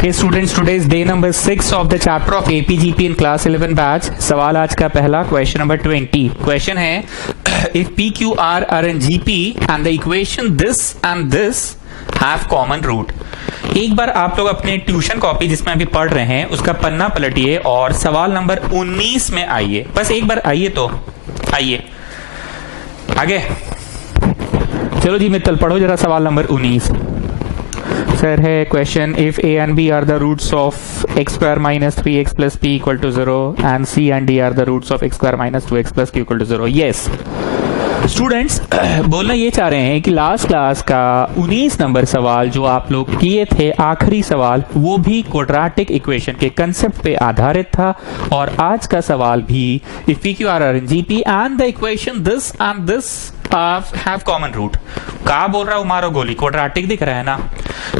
Okay students, today is day number 6 of the chapter of APGP in class 11 batch. सवाल आज का पहला question number 20. Question है if PQR are in GP and the equation this and this have common root. एक बार आप लोग अपने tuition copy जिसमें अभी पढ़ रहे हैं उसका पन्ना पलटिए और सवाल नंबर 19 में आइए. बस एक बार आइए तो आइए आगे. चलो जी मित्तल पढ़ो जरा सवाल नंबर 19. सर है question if A and B are the roots of X square minus 3x plus P equal to 0 and C and D are the roots of X square minus 2x plus Q equal to 0. Yes students, बोलना ये चाह रहे हैं कि last class का 19 number सवाल जो आप लोग किए थे, आखिरी सवाल, वो भी क्वाड्रेटिक इक्वेशन के कंसेप्ट पे आधारित था. और आज का सवाल भी if P Q R are in GP and the equation this and this have common root. क्या बोल रहा हूं? मारो गोली. क्वाड्रेटिक दिख रहा है ना.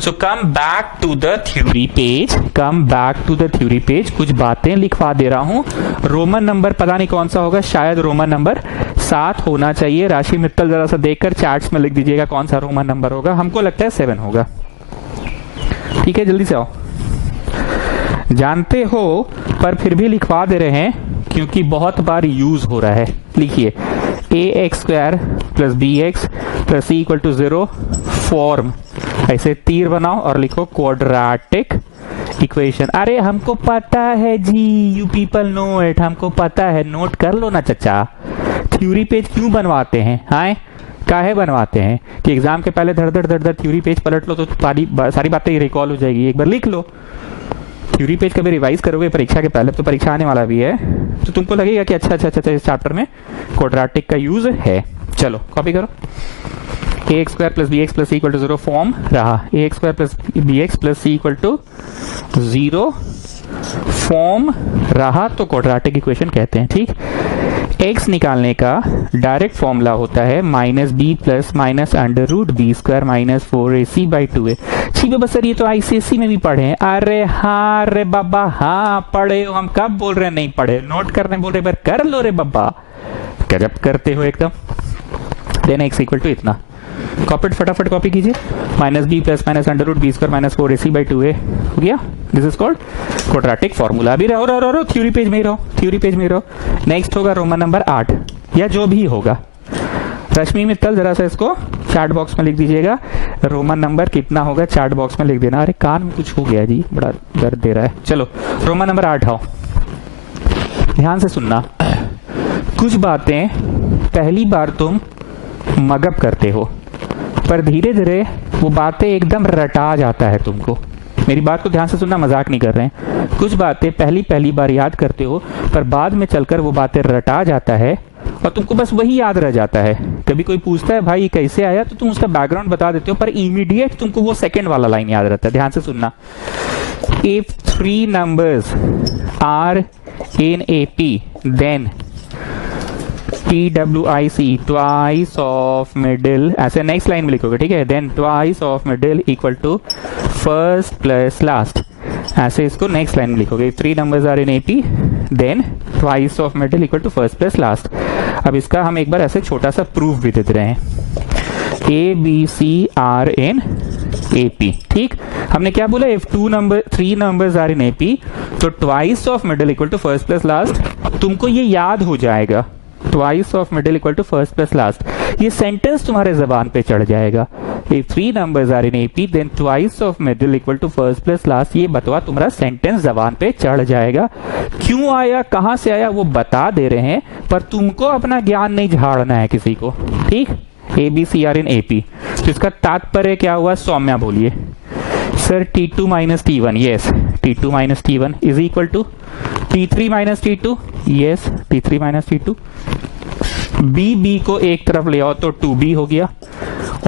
So come back to the theory page. Come back to the theory page. कुछ बातें लिखवा दे रहा हूं. रोमन नंबर पता नहीं कौन सा होगा, शायद रोमन नंबर 7 होना चाहिए. राशि मित्तल जरा सा देखकर चार्ट्स में लिख दीजिएगा कौन सा रोमन नंबर होगा. हमको लगता है 7 होगा. ठीक है, जल्दी से आओ. जानते हो पर फिर भी लिखवा दे रहे हैं क्योंकि बहुत बार यूज हो रहा है. लिखिए A X square plus B X plus C equal to 0 form. ऐसे तीर बनाओ और लिखो क्वाड्रेटिक इक्वेशन. अरे हमको पता है जी, यू पीपल नो इट. हमको पता है, नोट कर लो ना चचा. थ्योरी पेज क्यों बनवाते हैं? हाँ, काहे बनवाते हैं कि एग्जाम के पहले धड़ धड़ थ्योरी पेज पलट लो तो सारी बातें रिकॉल हो जाएगी. एक बार लिख लो. थ्योरी पेज कभी रिवाइज करोगे परीक्षा के पहले, तो परीक्षा आने वाला भी है, तो तुमको लगेगा कि अच्छा इस चैप्टर में क्वाड्रेटिक का यूज है. चलो कॉपी करो. A X square plus B X plus C equal to 0 form रहा. A X square plus B X plus C equal to 0 form रहा तो क्वाड्रेटिक इक्वेशन कहते हैं. ठीक, x निकालने का डायरेक्ट फॉर्मूला होता है minus B plus minus under root B square minus 4ac by 2a. ठीक है बस सर, ये तो आईसीएससी में भी पढ़े हैं. अरे हाँ रे बाबा, हाँ पढ़े हो. हम कब बोल रहे हैं नहीं पढ़े? नोट करने बोल रहे, पर कर लो रे बाबा. गजब करते हो एकदम. देन x इक्वल टू इतना. फटाफट कॉपी कीजिए. Minus B plus minus under root B square minus 4ac by 2a हो गया. This is called quadratic formula. अभी रहो थ्योरी पेज में ही रहो. नेक्स्ट होगा रोमन नंबर 8 या जो भी होगा. रश्मि मित्तल जरा सा इसको चैट बॉक्स में लिख दीजिएगा. रोमन नंबर कितना होगा चैट बॉक्स में लिख देना. अरे कान में कुछ हो गया जी, बड़ा दर्द दे रहा है. चलो रोमन नंबर 8 आओ. ध्यान से सुनना. कुछ बातें पहली बार तुम मगअप करते हो, पर धीरे धीरे वो बातें एकदम रटा जाता है तुमको. मेरी बात को ध्यान से सुनना, मजाक नहीं कर रहे हैं. कुछ बातें पहली बार याद करते हो, पर बाद में चलकर वो बातें रटा जाता है और तुमको बस वही याद रह जाता है. कभी कोई पूछता है भाई कैसे आया, तो तुम उसका बैकग्राउंड बता देते हो, पर इमीडिएट तुमको वो सेकंड वाला लाइन याद रहता है. ध्यान से सुनना. If 3 numbers are in AP then TWIC twice of middle. ऐसे नेक्स्ट लाइन में लिखोगे. ठीक है, then twice of middle equal to first plus last. ऐसे इसको नेक्स्ट लाइन में लिखोगे. 3 numbers are in AP then twice of middle equal to first plus last. अब इसका हम एक बार ऐसे छोटा सा प्रूफ भी देते रहे हैं. ABC are in AP. ठीक, हमने क्या बोला? If 3 numbers are in AP तो twice of middle equal to first plus last. तुमको ये याद हो जाएगा. Twice of middle equal to first plus last. ये सेंटेंस तुम्हारे जबान पे चढ़ जाएगा. If 3 numbers are in AP then twice of middle equal to first plus last. ये बतवा तुम्हारा सेंटेंस जबान पे चढ़ जाएगा. क्यों आया, कहां से आया, वो बता दे रहे हैं, पर तुमको अपना ज्ञान नहीं झाड़ना है किसी को. ठीक, ABC आर इन AP. तो इसका तात्पर्य क्या हुआ? सौम्या बोलिए. Sir T2 minus T1. Yes, T2 minus T1 is equal to T3 minus T2. Yes, T3 minus T2. B को एक तरफ ले आओ तो 2B हो गया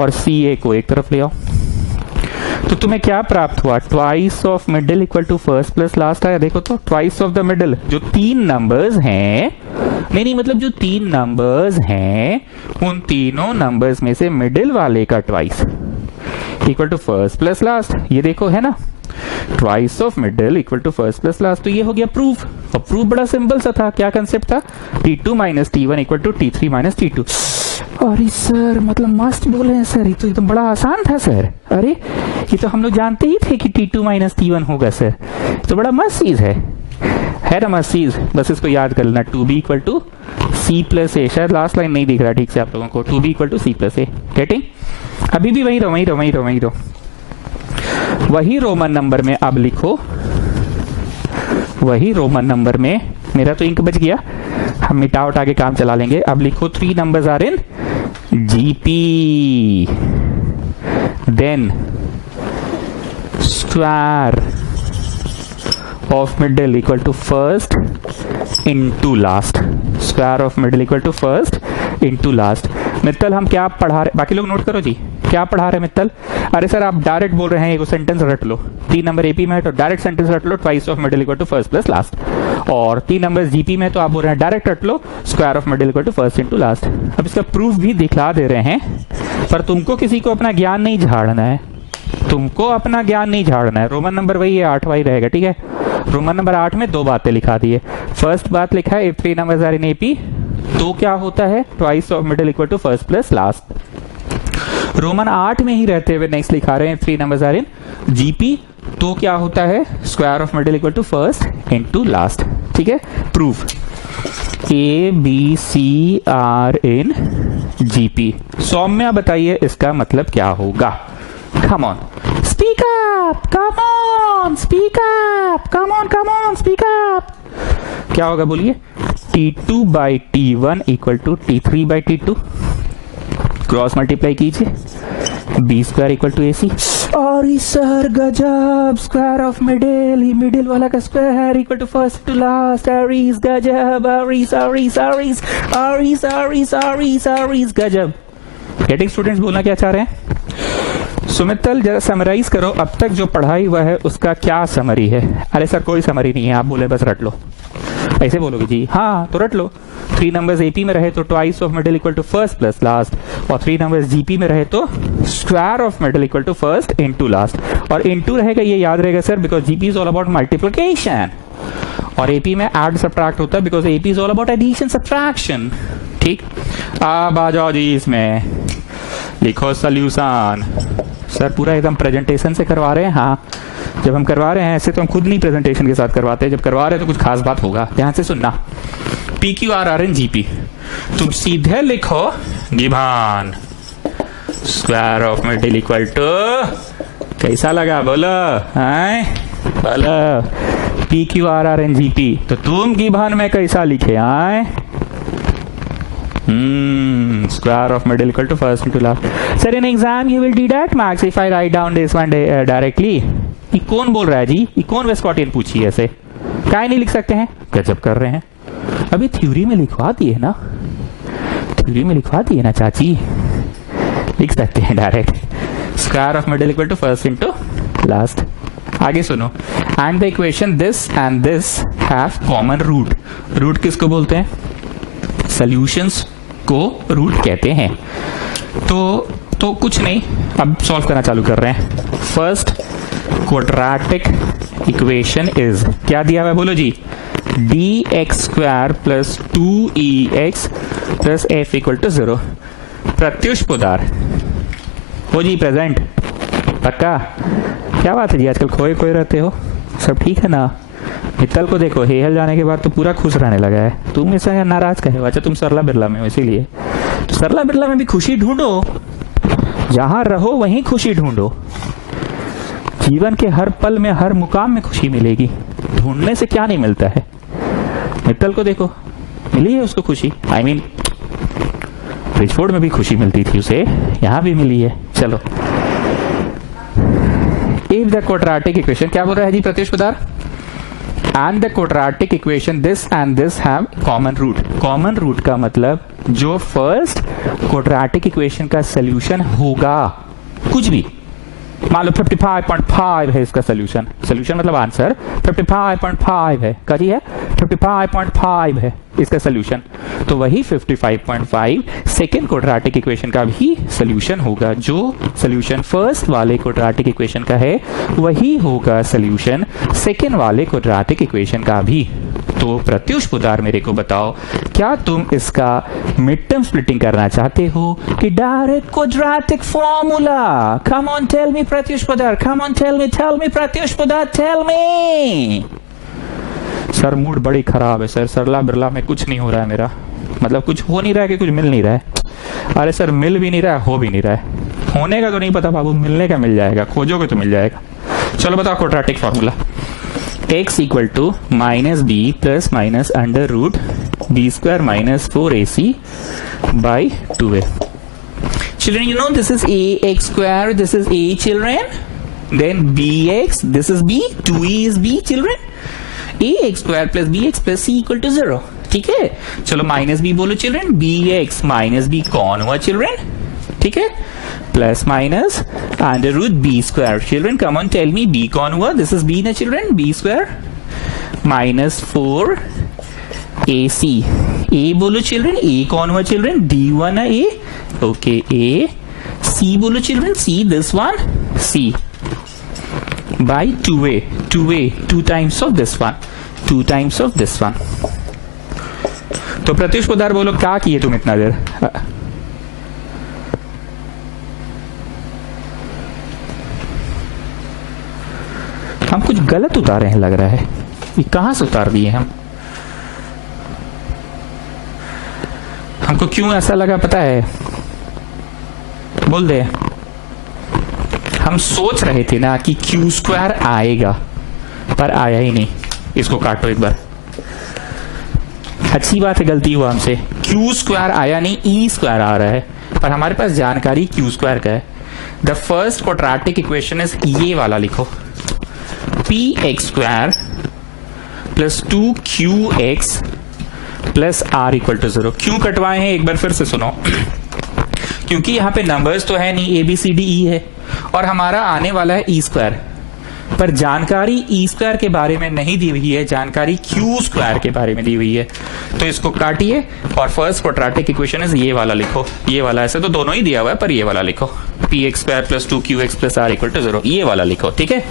और CA को एक तरफ ले आओ तो तुम्हें क्या प्राप्त हुआ? Twice of middle equal to first plus last आया. देखो तो ट्वाइस ऑफ द मिडिल, जो 3 numbers हैं, नहीं मतलब जो 3 numbers हैं उन तीनों numbers में से मिडिल वाले का twice equal to first plus last. ये देखो है ना, twice of middle equal to first plus last. तो ये हो गया प्रूफ. और प्रूफ बड़ा सिंपल सा था. क्या कंसेप्ट था? T2 minus T1 equal to T3 minus T2. अरे सर मतलब मस्त बोले हैं सर, ये तो बड़ा आसान था सर। अरे ये तो हम लोग जानते ही थे कि T2 माइनस T1 होगा सर, तो बड़ा मस्त चीज है ना मस्त चीज। बस इसको याद कर लेना, 2b equal to C plus A. शायद लास्ट लाइन नहीं दिख रहा ठीक से आप लोगों को, 2b equal to C plus A. Getting? अभी भी वही रहो वही रोमन नंबर में अब लिखो, वही रोमन नंबर में। मेरा तो इंक बच गया, हम मिटा उठा के काम चला लेंगे। अब लिखो 3 numbers are in GP, then square of middle equal to first into last, square of middle equal to first into last. Mittal हम क्या पढ़ा रहे, बाकी लोग नोट करो जी, क्या पढ़ा रहे मित्तल? अरे सर आप डायरेक्ट बोल रहे हैं, एक सेंटेंस रट लो, 3 नंबर एपी में है तो डायरेक्ट सेंटेंस रट लो, twice of middle equal to first plus last. और 3 नंबर जीपी में तो आप बोल रहे हैं डायरेक्ट रट लो, square of middle equal to first into last. अब इसका प्रूफ भी दिखला दे रहे हैं, पर तुमको किसी को अपना ज्ञान नहीं झाड़ना है, तुमको अपना ज्ञान नहीं झाड़ना है। रोमन नंबर वही है, 8वां ही रहेगा, ठीक है। रोमन नंबर 8 में 2 बातें लिखा दी है। फर्स्ट बात लिखा है, if 3 numbers are in AP तो क्या होता है, twice of middle equal to first plus last. Roman 8 में ही रहते हुए नेक्स्ट लिखा रहे हैं, 3 numbers आर इन जीपी तो क्या होता है, square of middle equal to first into last, ठीक है। Proof, A B C are in GP. Saumya बताइए इसका मतलब क्या होगा? Come on, speak up, come on, speak up, come on, speak up। क्या होगा बोलिए? T2 by T1 equal to T3 by T2, cross multiply कीजिए, B square equal to AC। और सर गजब, स्क्वायर ऑफ मिडिल, ही middle वाला का square equal to first to last. आरीज गजब, आरीज गजब। गेटिंग स्टूडेंट्स बोलना क्या चाह रहे हैं? सुमित्तल जरा समराइज करो, अब तक जो पढ़ाई हुआ है उसका क्या समरी है? अरे सर कोई समरी नहीं है, आप बोले बस रट लो, ऐसे बोलोगे जी? हाँ तो रट लो, 3 numbers एपी में रहे तो twice of middle equal to first plus last, और 3 numbers जीपी में रहे तो square of middle equal to first into last. और इनटू रहेगा, ये याद रहेगा sir, because GP is all about multiplication और एपी में ऐड सब्ट्रैक्ट होता है, because AP is all about addition subtraction, ठीक। अब आ जाओ जी, इसमें लिखो सॉल्यूशन। सर पूरा एकदम प्रेजेंटेशन से करवा रहे हैं? हाँ, जब हम करवा रहे हैं ऐसे तो हम खुद नहीं प्रेजेंटेशन के साथ करवाते हैं, जब करवा रहे हैं तो कुछ खास बात होगा। ध्यान से सुनना, P Q R are in GP, तुम सीधे लिखो given square of middle equal to, कैसा लगा बोलो? बोलो P Q R are in GP, तो तुम गिभान में कैसा लिखे? Square of middle equal to first into last. Sir, in exam you will deduct marks if I write down this one directly. ये कौन बोल रहा है जी? ये कौन वेस्कॉटियन पूछी ऐसे? काहे नहीं लिख सकते हैं? गजब कर रहे हैं। अभी थ्योरी में लिखवा दिए ना, थ्योरी में लिखवा दिए ना चाची, लिख सकते हैं direct, square of middle equal to first into last. आगे सुनो, and the equation this and this have common root. Root किसको बोलते हैं? सॉल्यूशंस को रूट कहते हैं। तो कुछ नहीं, अब सॉल्व करना चालू कर रहे हैं। फर्स्ट क्वाड्रेटिक इक्वेशन इज, क्या दिया हुआ बोलो जी? dx square plus 2ex plus f equal to 0। Pratyush Podar हो जी, प्रेजेंट पक्का? क्या बात है जी, आजकल खोए खोए रहते हो, सब ठीक है ना? मित्तल को देखो, हेहल जाने के बाद तो पूरा खुश रहने लगा है। तुम ऐसा नाराज कहे हो? अच्छा तुम सरला बिरला में हो इसीलिए। तो सरला बिरला में भी खुशी ढूंढो, जहां रहो वहीं खुशी ढूंढो। जीवन के हर पल में हर मुकाम में खुशी मिलेगी, ढूंढने से क्या नहीं मिलता है। मित्तल को देखो, मिली है उसको खुशी, आई मीन रिचफोर्ड में भी खुशी मिलती थी उसे, यहां भी मिली है। चलो, इफ द क्वाड्रेटिक इक्वेशन, क्या बोल रहा है जी Pratyush Padar? And the quadratic equation this and this have common root. Common root का मतलब जो फर्स्ट क्वाड्रेटिक इक्वेशन का सोल्यूशन होगा, कुछ भी मान लो 55.5 है इसका सोल्यूशन, सोल्यूशन मतलब आंसर 55.5 है, कही है 55.5 है इसका सोल्यूशन, तो वही 55.5 सेकेंड क्वाड्रेटिक इक्वेशन का भी सोल्यूशन होगा। जो सोल्यूशन फर्स्ट वाले क्वाड्रेटिक इक्वेशन का है वही होगा सोल्यूशन सेकेंड वाले क्वाड्रेटिक इक्वेशन का भी। तो प्रत्युष पुदार मेरे को बताओ, क्या तुम इसका मिड टर्म स्प्लिटिंग करना चाहते हो कि direct quadratic formula? Come on tell me Pratyush Poddar, come on tell me Pratyush Poddar, tell me. Sir mood बड़ी खराब है सर, सरला बिरला में कुछ नहीं हो रहा है मेरा, मतलब कुछ हो नहीं रहा है कि कुछ मिल नहीं रहा है। अरे सर मिल भी नहीं रहा है, हो भी नहीं रहा है। होने का तो नहीं पता बाबू, मिलने का मिल जाएगा, खोजोगे तो मिल जाएगा। चलो बताओ quadratic formula. x equal to minus B plus minus under root B square minus 4ac by 2a. Children, you know this is ax square, this is a children, then bx, this is b, 2a is b children, ax square plus bx plus c equal to 0. ठीक है, चलो minus B बोलो children, B X minus B कौन हुआ children? ठीक है, plus minus under root B square children, come on tell me B कौन हुआ? दिस इज बी ना children, B square minus 4 A C, A बोलो चिल्ड्रन, ए कौन हुआ चिल्ड्रन? डी हुआ ना ए, ओके ए, सी बोलो चिल्ड्रन, C this one, C by 2a, 2a, 2 times of this one, 2 times of this one. तो प्रत्युष पुदार बोलो क्या किए तुम इतना देर? हम कुछ गलत उतारे हैं लग रहा है, ये कहां से उतार दिए हम? हमको क्यों ऐसा लगा पता है? बोल दे। हम सोच रहे थे ना कि क्यू स्क्वायर आएगा, पर आया ही नहीं। इसको काटो एक बार, अच्छी बात है, गलती हुआ हमसे। क्यू स्क्वायर आया नहीं, ई स्क्वायर आ रहा है, पर हमारे पास जानकारी क्यू स्क्वायर का है। The first quadratic equation is ये वाला लिखो, P X square plus 2qx plus R equal to 0। क्यों कटवाए हैं एक बार फिर से सुनो, क्योंकि यहाँ पे नंबर्स तो है नहीं, ए बी सी डी ई है, और हमारा आने वाला है ई स्क्वायर, पर जानकारी ई स्क्वायर के बारे में नहीं दी हुई है, जानकारी क्यू स्क्वायर के बारे में दी हुई है। तो इसको काटिए और फर्स्ट क्वाड्रेटिक इक्वेशन इज ये वाला लिखो, ये वाला, ऐसे तो दोनों ही दिया हुआ है पर ये वाला लिखो, P X square plus 2qx plus R equal to 0, ये वाला लिखो। ठीक है,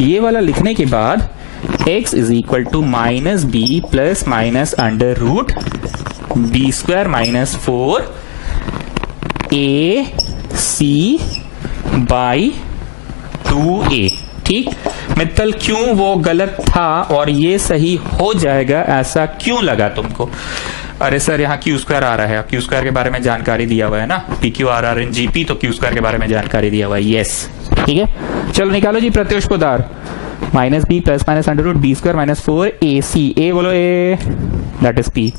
ये वाला लिखने के बाद x is equal to minus B plus minus under root B square minus 4 A C by 2a। ठीक, मित्तल क्यों वो गलत था और ये सही हो जाएगा, ऐसा क्यों लगा तुमको? अरे सर यहाँ क्यू स्क्वायर आ रहा है, क्यू स्क्वायर के बारे में जानकारी दिया हुआ है ना, P Q R are in G P, तो क्यू स्क्वायर के बारे में जानकारी दिया हुआ है। यस, ठीक है, चलो निकालो जी Pratyush Poddar. Minus B plus minus under root B square minus 4ac, a बोलो a, that is p,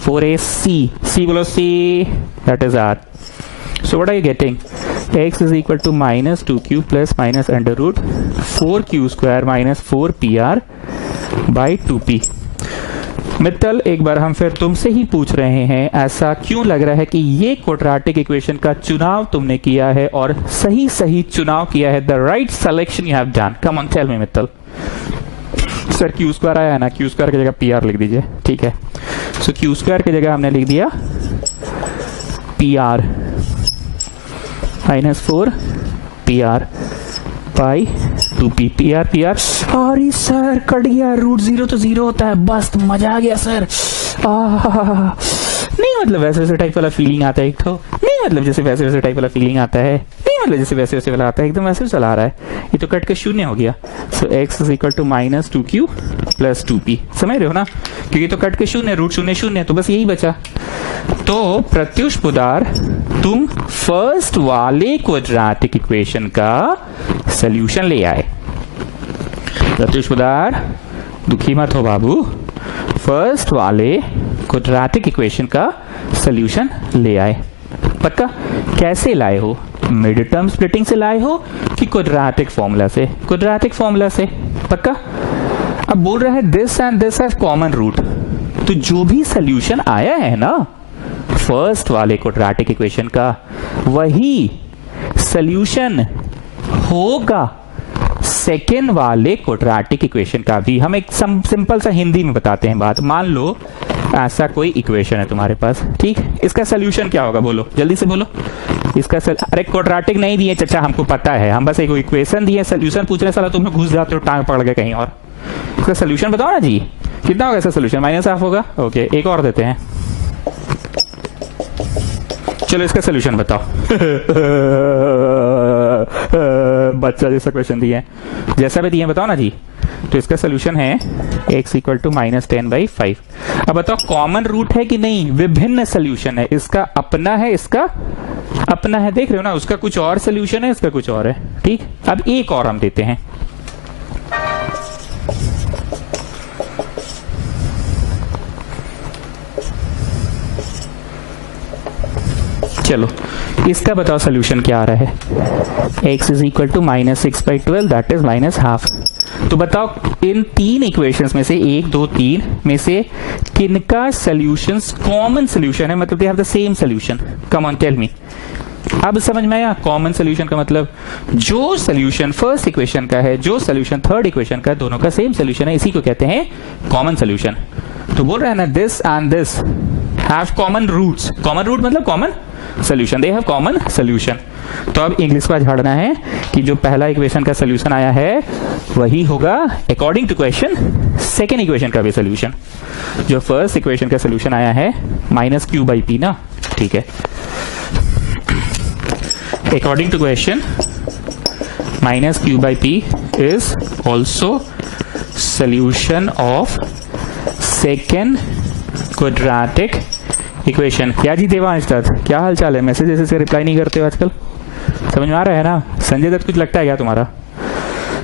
4ac, c बोलो c, that is r. So what are you getting? X is equal to minus 2q plus minus under root 4q square minus 4pr by 2p। Mittal एक बार हम फिर तुमसे ही पूछ रहे हैं, ऐसा क्यों लग रहा है कि ये क्वाड्रेटिक इक्वेशन का चुनाव तुमने किया है और सही सही चुनाव किया है? The right selection you have done, come on tell me Mittal. Sir Q square आया है ना, क्यू स्क्वायर की जगह पी आर लिख दीजिए। ठीक है, सो क्यू स्क्वायर की जगह हमने लिख दिया P R minus 4 P R by 2p, P R P R. अरे सर कट गया, रूट 0 तो 0 होता है, बस मजा आ गया सर। नहीं मतलब वैसे वैसे टाइप वाला फीलिंग आता है एक तो, नहीं मतलब जैसे वैसे वैसे टाइप वाला फीलिंग आता है, नहीं मतलब जैसे वैसे वैसे वाला आता है, एकदम वैसे चला रहा है। ये तो कट के शून्य हो गया। So x is equal to minus 2q plus 2p, समझ रहे हो ना, क्योंकि तो कट के शून्य, रूट शून्य शून्य, तो बस यही बचा। तो प्रत्युष पुदार तुम फर्स्ट वाले क्वाड्रेटिक इक्वेशन का सॉल्यूशन ले आए। प्रत्युष पुदार दुखी मत हो बाबू, फर्स्ट वाले क्वाड्रेटिक इक्वेशन का सॉल्यूशन ले आए। पक्का? कैसे लाए हो? मिड टर्म स्प्लिटिंग से लाए हो कि क्वाड्रेटिक फॉर्मूला से? क्वाड्रेटिक फॉर्मूला से, पक्का? अब बोल रहा है this and this have common root, तो जो भी सॉल्यूशन आया है ना फर्स्ट वाले क्वाड्रेटिक इक्वेशन का, वही सॉल्यूशन होगा सेकेंड वाले क्वाड्रेटिक इक्वेशन का भी। हम एक सिंपल सा हिंदी में बताते हैं बात। मान लो ऐसा कोई इक्वेशन है तुम्हारे पास, ठीक, इसका सॉल्यूशन क्या होगा? बोलो जल्दी से बोलो। इसका अरे क्वाड्रेटिक नहीं दिए चचा, हमको पता है, हम बस एक इक्वेशन दिए, सॉल्यूशन पूछ रहे, साला तुम लोग घुस जाते हो टांग पकड़ के कहीं और। इसका सॉल्यूशन बताओ ना जी, कितना होगा इसका सोल्यूशन? -हाफ होगा। ओके, एक और देते हैं। चलो इसका सोल्यूशन बताओ। बच्चा जैसा क्वेश्चन दिए, जैसा भी दिए बताओ ना जी। तो इसका सोल्यूशन है x इक्वल टू -10/5। अब बताओ कॉमन रूट है कि नहीं? विभिन्न सोल्यूशन है, इसका अपना है, इसका अपना है, देख रहे हो ना, उसका कुछ और सोल्यूशन है, इसका कुछ और है। ठीक, अब एक और हम देते हैं। चलो इसका बताओ सोल्यूशन क्या आ रहा है? x is equal to -6/12 that is -हाफ। तो बताओ इन तीन इक्वेशंस में से 1, 2, 3 में से किनका सोल्यूशंस कॉमन सोल्यूशन है, मतलब they have the same solution? Come on tell me. अब समझ में आया कॉमन सोल्यूशन का मतलब? जो सोल्यूशन फर्स्ट इक्वेशन का है, जो सोल्यूशन थर्ड इक्वेशन का है, दोनों का सेम सोल्यूशन है, इसी को कहते हैं कॉमन सोल्यूशन। तो बोल रहे हैं ना, this and this have common roots. Common root मतलब common solution, they have common solution. तो अब इंग्लिश का झाड़ना है कि जो पहला इक्वेशन का सोल्यूशन आया है वही होगा according to question second equation का भी सोल्यूशन। जो फर्स्ट इक्वेशन का सोल्यूशन आया है -q/p ना, ठीक है। According to question -q/p is also solution of second quadratic equation. क्या जी देवांश दत्त, क्या हाल चाल है? मैसेजेस से रिप्लाई नहीं करते हो आजकल, समझ में आ रहा है ना? संजय दत्त कुछ लगता है क्या तुम्हारा?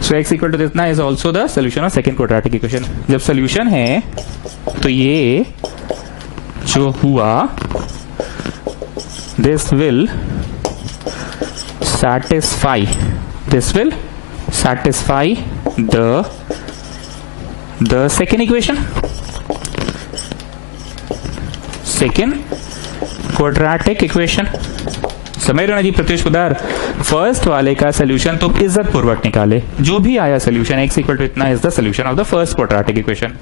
So x equal to this is also the solution of second quadratic equation. जब सोल्यूशन है तो ये जो हुआ this will satisfy the second equation, second quadratic equation। समझ रहे हो ना जी प्रत्युष कुदार? फर्स्ट वाले का सोल्यूशन तो इज्जत पूर्वक निकाले, जो भी आया सोल्यूशन x इक्वल टू इतना is the solution of the first quadratic equation.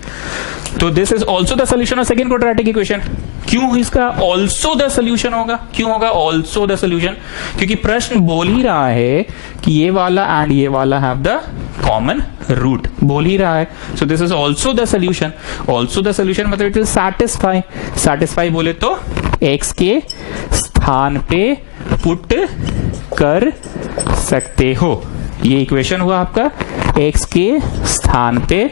तो this is also the solution of second quadratic equation. क्यों इसका ऑल्सो द सोल्यूशन होगा? क्यों होगा ऑल्सो द सोल्यूशन? क्योंकि प्रश्न बोल ही रहा है कि ये वाला एंड ये वाला हैव द कॉमन रूट, बोल ही रहा है। So this is also the solution. Also the solution मतलब इट विल सैटिस्फाई। सैटिस्फाई बोले तो x के स्थान पे पुट कर सकते हो। ये इक्वेशन हुआ आपका, x के स्थान पे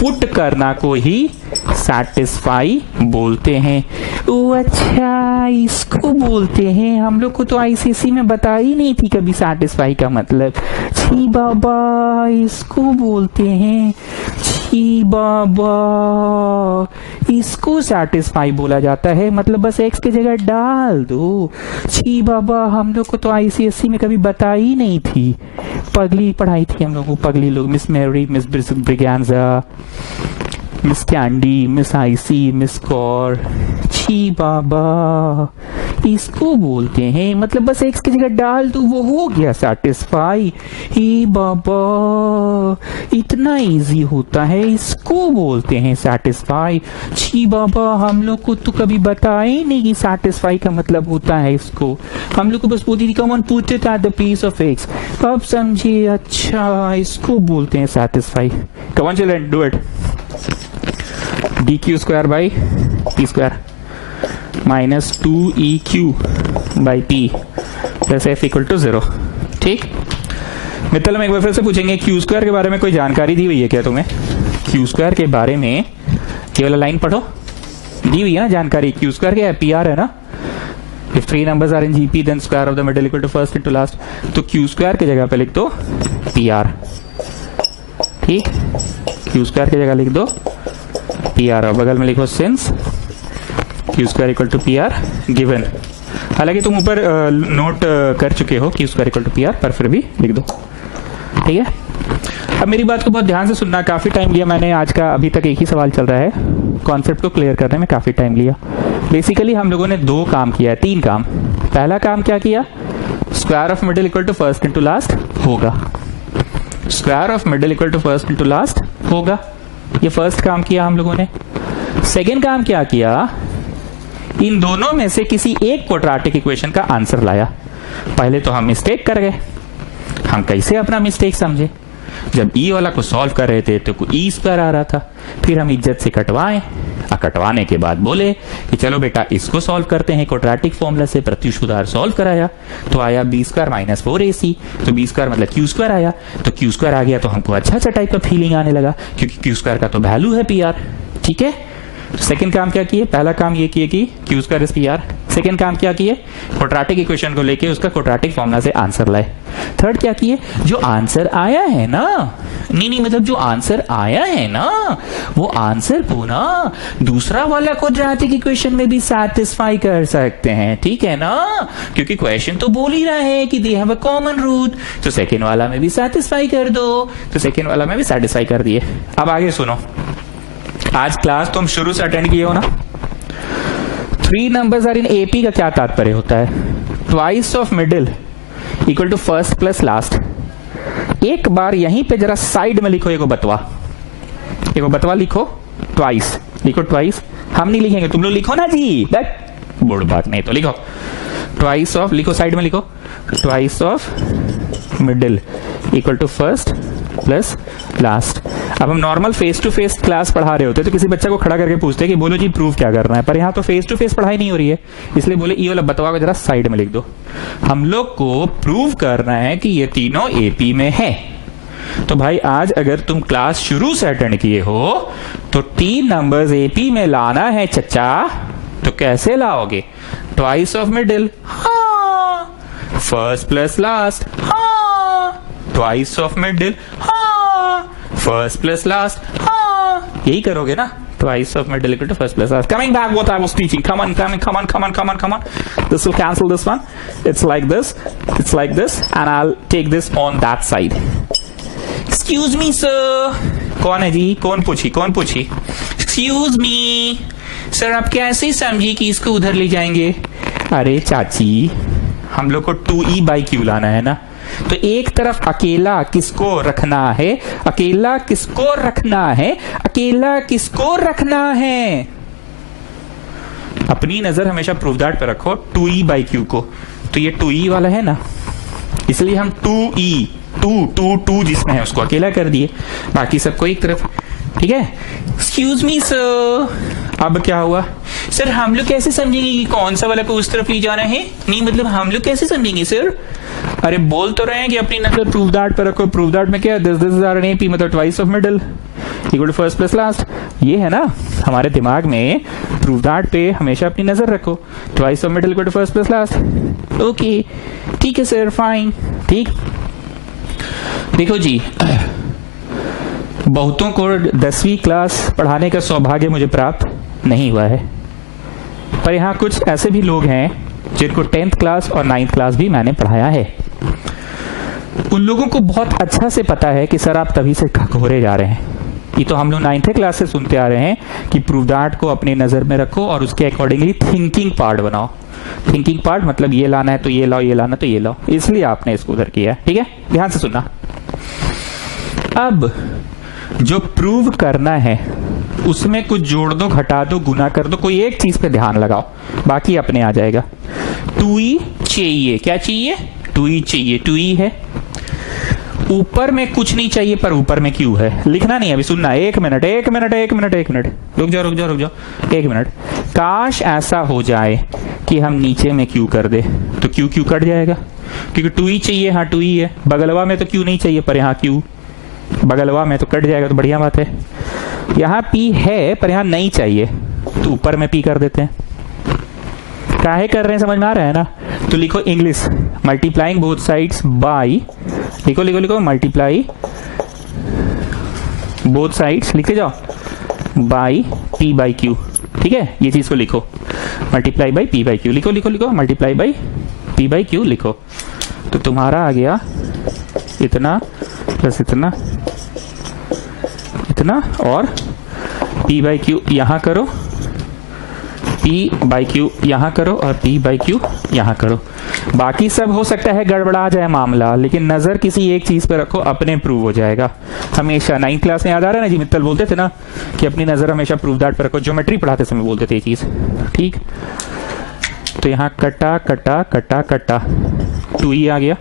पुट करना को ही सैटिस्फाई बोलते हैं। ओ अच्छा, इसको बोलते हैं। हम लोग को तो आईसीएसई में बता ही नहीं थी कभी सैटिस्फाई का मतलब। छी बाबा, इसको बोलते हैं। छी बाबा, इसको सैटिस्फाई बोला जाता है, मतलब बस एक्स की जगह डाल दो। छी बाबा, हम लोग को तो आईसीएसई में कभी बता ही नहीं थी। पगली पढ़ाई थी हम लोग को, पगली लोग, miss Mary, miss Braganza, miss Candy, miss Icy, miss Kaur. छी बाबा, इसको बोलते हैं, मतलब बस एक्स की जगह डाल दो, वो हो गया सैटिस्फाई। ही बाबा, इतना इजी होता है, इसको बोलते हैं सैटिस्फाई। छी बाबा, हम लोग को तो कभी बताया ही नहीं कि सैटिस्फाई का मतलब होता है इसको। हम लोग को बस बोलती थी come on put it at the place of x. अब समझिए, अच्छा इसको बोलते हैं satisfy. Come on children, do it. dq square by p square minus 2eq by p plus f equal to 0। ठीक, मित्तल में एक बार फिर से पूछेंगे, क्यू स्क्वायर के बारे में कोई जानकारी दी हुई है क्या तुम्हें? क्यू स्क्वायर के बारे में ये वाला लाइन पढ़ो, दी हुई है ना जानकारी। क्यू स्क्वायर क्या है? पीआर है ना। If three numbers are in GP, then square of the middle equal to first into last। तो क्यू स्क्वायर की जगह पे लिख दो पीआर। ठीक, क्यू स्क्वायर की जगह लिख दो पीआर और बगल में लिखो since Q square equal to PR given. हालांकि तुम ऊपर नोट कर चुके हो Q square equal to PR, पर फिर भी लिख दो। ठीक है, अब मेरी बात को बहुत ध्यान से सुनना। काफी टाइम लिया मैंने, आज का अभी तक एक ही सवाल चल रहा है, कॉन्सेप्ट को क्लियर करने में काफी टाइम लिया। बेसिकली हम लोगों ने दो काम किया है, तीन काम। पहला काम क्या किया? Square of middle equal to first into last होगा। Square of middle equal to first into last होगा, ये फर्स्ट काम किया हम लोगों ने। सेकेंड काम क्या किया? इन दोनों में से किसी एक क्वाड्रेटिक इक्वेशन का आंसर लाया। पहले तो हम मिस्टेक कर गए। हम कैसे अपना मिस्टेक समझे? जब ई वाला को सॉल्व कर रहे थे तो ई स्क्वायर आ रहा था, फिर हम इज्जत से कटवाएं, कटवाने के बाद बोले कि चलो बेटा इसको सॉल्व करते हैं क्वाड्रेटिक फॉर्मूला से। प्रत्युष उधार सॉल्व कराया तो आया बी स्क्वायर माइनस 4ac, तो बी स्क्वायर मतलब क्यू स्क्वायर आया, तो क्यू स्क्वायर आ गया तो हमको अच्छा टाइप का फीलिंग आने लगा क्योंकि क्यू स्क्वायर का तो वैल्यू है पी आर। ठीक है, सेकंड काम क्या किए, पहला काम ये किए कि Q square is P R. Second काम क्या किए, क्वाड्रेटिक इक्वेशन को लेके उसका क्वाड्रेटिक फॉर्मूला से आंसर लाए। थर्ड क्या किए, जो आंसर आया है ना, नहीं मतलब जो आंसर आया है ना, वो आंसर को ना दूसरा वाला क्वाड्रेटिक इक्वेशन में भी सैटिस्फाई कर सकते हैं। ठीक है ना, क्योंकि क्वेश्चन तो बोल ही रहा है कि they have a common root, तो सेकंड वाला में भी सैटिस्फाई कर दो, तो सेकंड वाला में भी सैटिस्फाई कर दिए। अब आगे सुनो, आज क्लास तुम शुरू से अटेंड किए हो ना। 3 नंबर्स आर इन एपी का क्या तात्पर्य होता है, twice of middle equal to first plus last. एक बार यहीं पे जरा साइड में लिखो, एगो बतवा लिखो, ट्वाइस लिखो, ट्वाइस हम नहीं लिखेंगे, तुम लोग लिखो ना जी, बोर्ड बात नहीं तो लिखो ट्वाइस ऑफ, लिखो साइड में लिखो, twice of middle equal to first plus last. अब हम normal face to face class पढ़ा रहे होते तो किसी बच्चा को खड़ा करके पूछते कि बोलो जी प्रूव क्या करना है, पर यहाँ तो फेस टू फेस पढ़ाई नहीं हो रही है, इसलिए बोले ये वाला बतवा को जरा साइड में लिख दो। हम लोग को प्रूव करना है कि ये तीनों एपी में है। तो भाई आज अगर तुम क्लास शुरू से अटेंड किए हो तो 3 नंबर्स एपी में लाना है चच्चा, तो कैसे लाओगे, ट्वाइस ऑफ मिडिल, हाँ, फर्स्ट प्लस लास्ट, हाँ, ट्वाइस ऑफ मिडिल, हाँ, फर्स्ट प्लस लास्ट, हाँ, यही करोगे ना, twice of middle equal to first plus last. Coming back what I was teaching, come on, this will cancel this one, it's like this, and I'll take this on that side. Excuse me sir, कौन है जी, कौन पूछी, excuse me sir, आप कैसे समझी कि इसको उधर ले जाएंगे। अरे चाची, हम लोग को 2e by q लाना है ना, तो एक तरफ अकेला किसको रखना है, अकेला किसको रखना है, अपनी नजर हमेशा प्रूफ दैट पे रखो 2e by q को। तो ये 2e वाला है ना, इसलिए हम 2 जिसमें है उसको अकेला कर दिए, बाकी सबको एक तरफ। ठीक है, एक्सक्यूज मी सर, अब क्या हुआ सर, हम लोग कैसे समझेंगे कि कौन सा वाला को उस तरफ ले जाना है, नहीं मतलब हम लोग कैसे समझेंगे सर। अरे बोल तो रहे हैं कि अपनी नजर प्रूफ दैट पर रखो, प्रूफ दैट में क्या, this is are in AP, मतलब twice of middle equal to first plus last, ये है ना हमारे दिमाग में, प्रूफ दैट पे हमेशा अपनी नजर रखो, twice of middle equal to first plus last. Okay ठीक है सर, फाइन। ठीक, देखो जी, बहुतों को 10वीं क्लास पढ़ाने का सौभाग्य मुझे प्राप्त नहीं हुआ है, पर यहाँ कुछ ऐसे भी लोग हैं जिनको 10th क्लास और 9th क्लास भी मैंने पढ़ाया है। उन लोगों को बहुत अच्छा से पता है कि सर आप तभी से घोरे जा रहे हैं, ये तो हम लोग 9th क्लास से सुनते आ रहे हैं कि प्रूफ दैट को अपनी नजर में रखो और उसके अकॉर्डिंगली थिंकिंग पार्ट बनाओ। थिंकिंग पार्ट मतलब ये लाना है तो ये लाओ, ये लाना तो ये लाओ, इसलिए आपने इसको उधर किया। ठीक है, ध्यान से सुनना। अब जो प्रूव करना है उसमें कुछ जोड़ दो, घटा दो, गुना कर दो, कोई एक चीज पे ध्यान लगाओ, बाकी अपने आ जाएगा। 2e चाहिए, क्या चाहिए, 2e चाहिए, 2e है, ऊपर में कुछ नहीं चाहिए पर ऊपर में क्यू है, लिखना नहीं अभी, सुनना, एक मिनट, रुक जाओ, एक मिनट। काश ऐसा हो जाए कि हम नीचे में क्यू कर दे तो क्यू कट जाएगा, क्योंकि 2e चाहिए, हाँ 2e है, बगलवा में तो क्यू नहीं चाहिए पर यहाँ क्यू, बगलवा में तो कट जाएगा, तो बढ़िया बात है। यहाँ पी है पर यहाँ नहीं चाहिए, तो ऊपर में पी कर देते हैं। काहे कर रहे हैं समझ में आ रहा है ना, तो लिखो English, multiplying both sides by, लिखो मल्टीप्लाई बोथ साइड्स, लिखते जाओ, बाय पी बाई क्यू। ठीक है, ये चीज को लिखो, multiply by p by q, लिखो multiply by p by q लिखो, तो तुम्हारा आ गया इतना प्लस इतना और p बाई क्यू यहाँ करो, p बाई क्यू यहाँ करो और p बाई क्यू यहाँ करो। बाकी सब हो सकता है गड़बड़ा जाए मामला, लेकिन नजर किसी एक चीज पे रखो, अपने प्रूव हो जाएगा हमेशा। 9th क्लास में याद आ रहा है ना जी, मित्तल बोलते थे ना कि अपनी नजर हमेशा प्रूव दैट पे रखो, ज्योमेट्री पढ़ाते समय बोलते थे ये चीज। ठीक, तो यहाँ कटा 2e आ गया,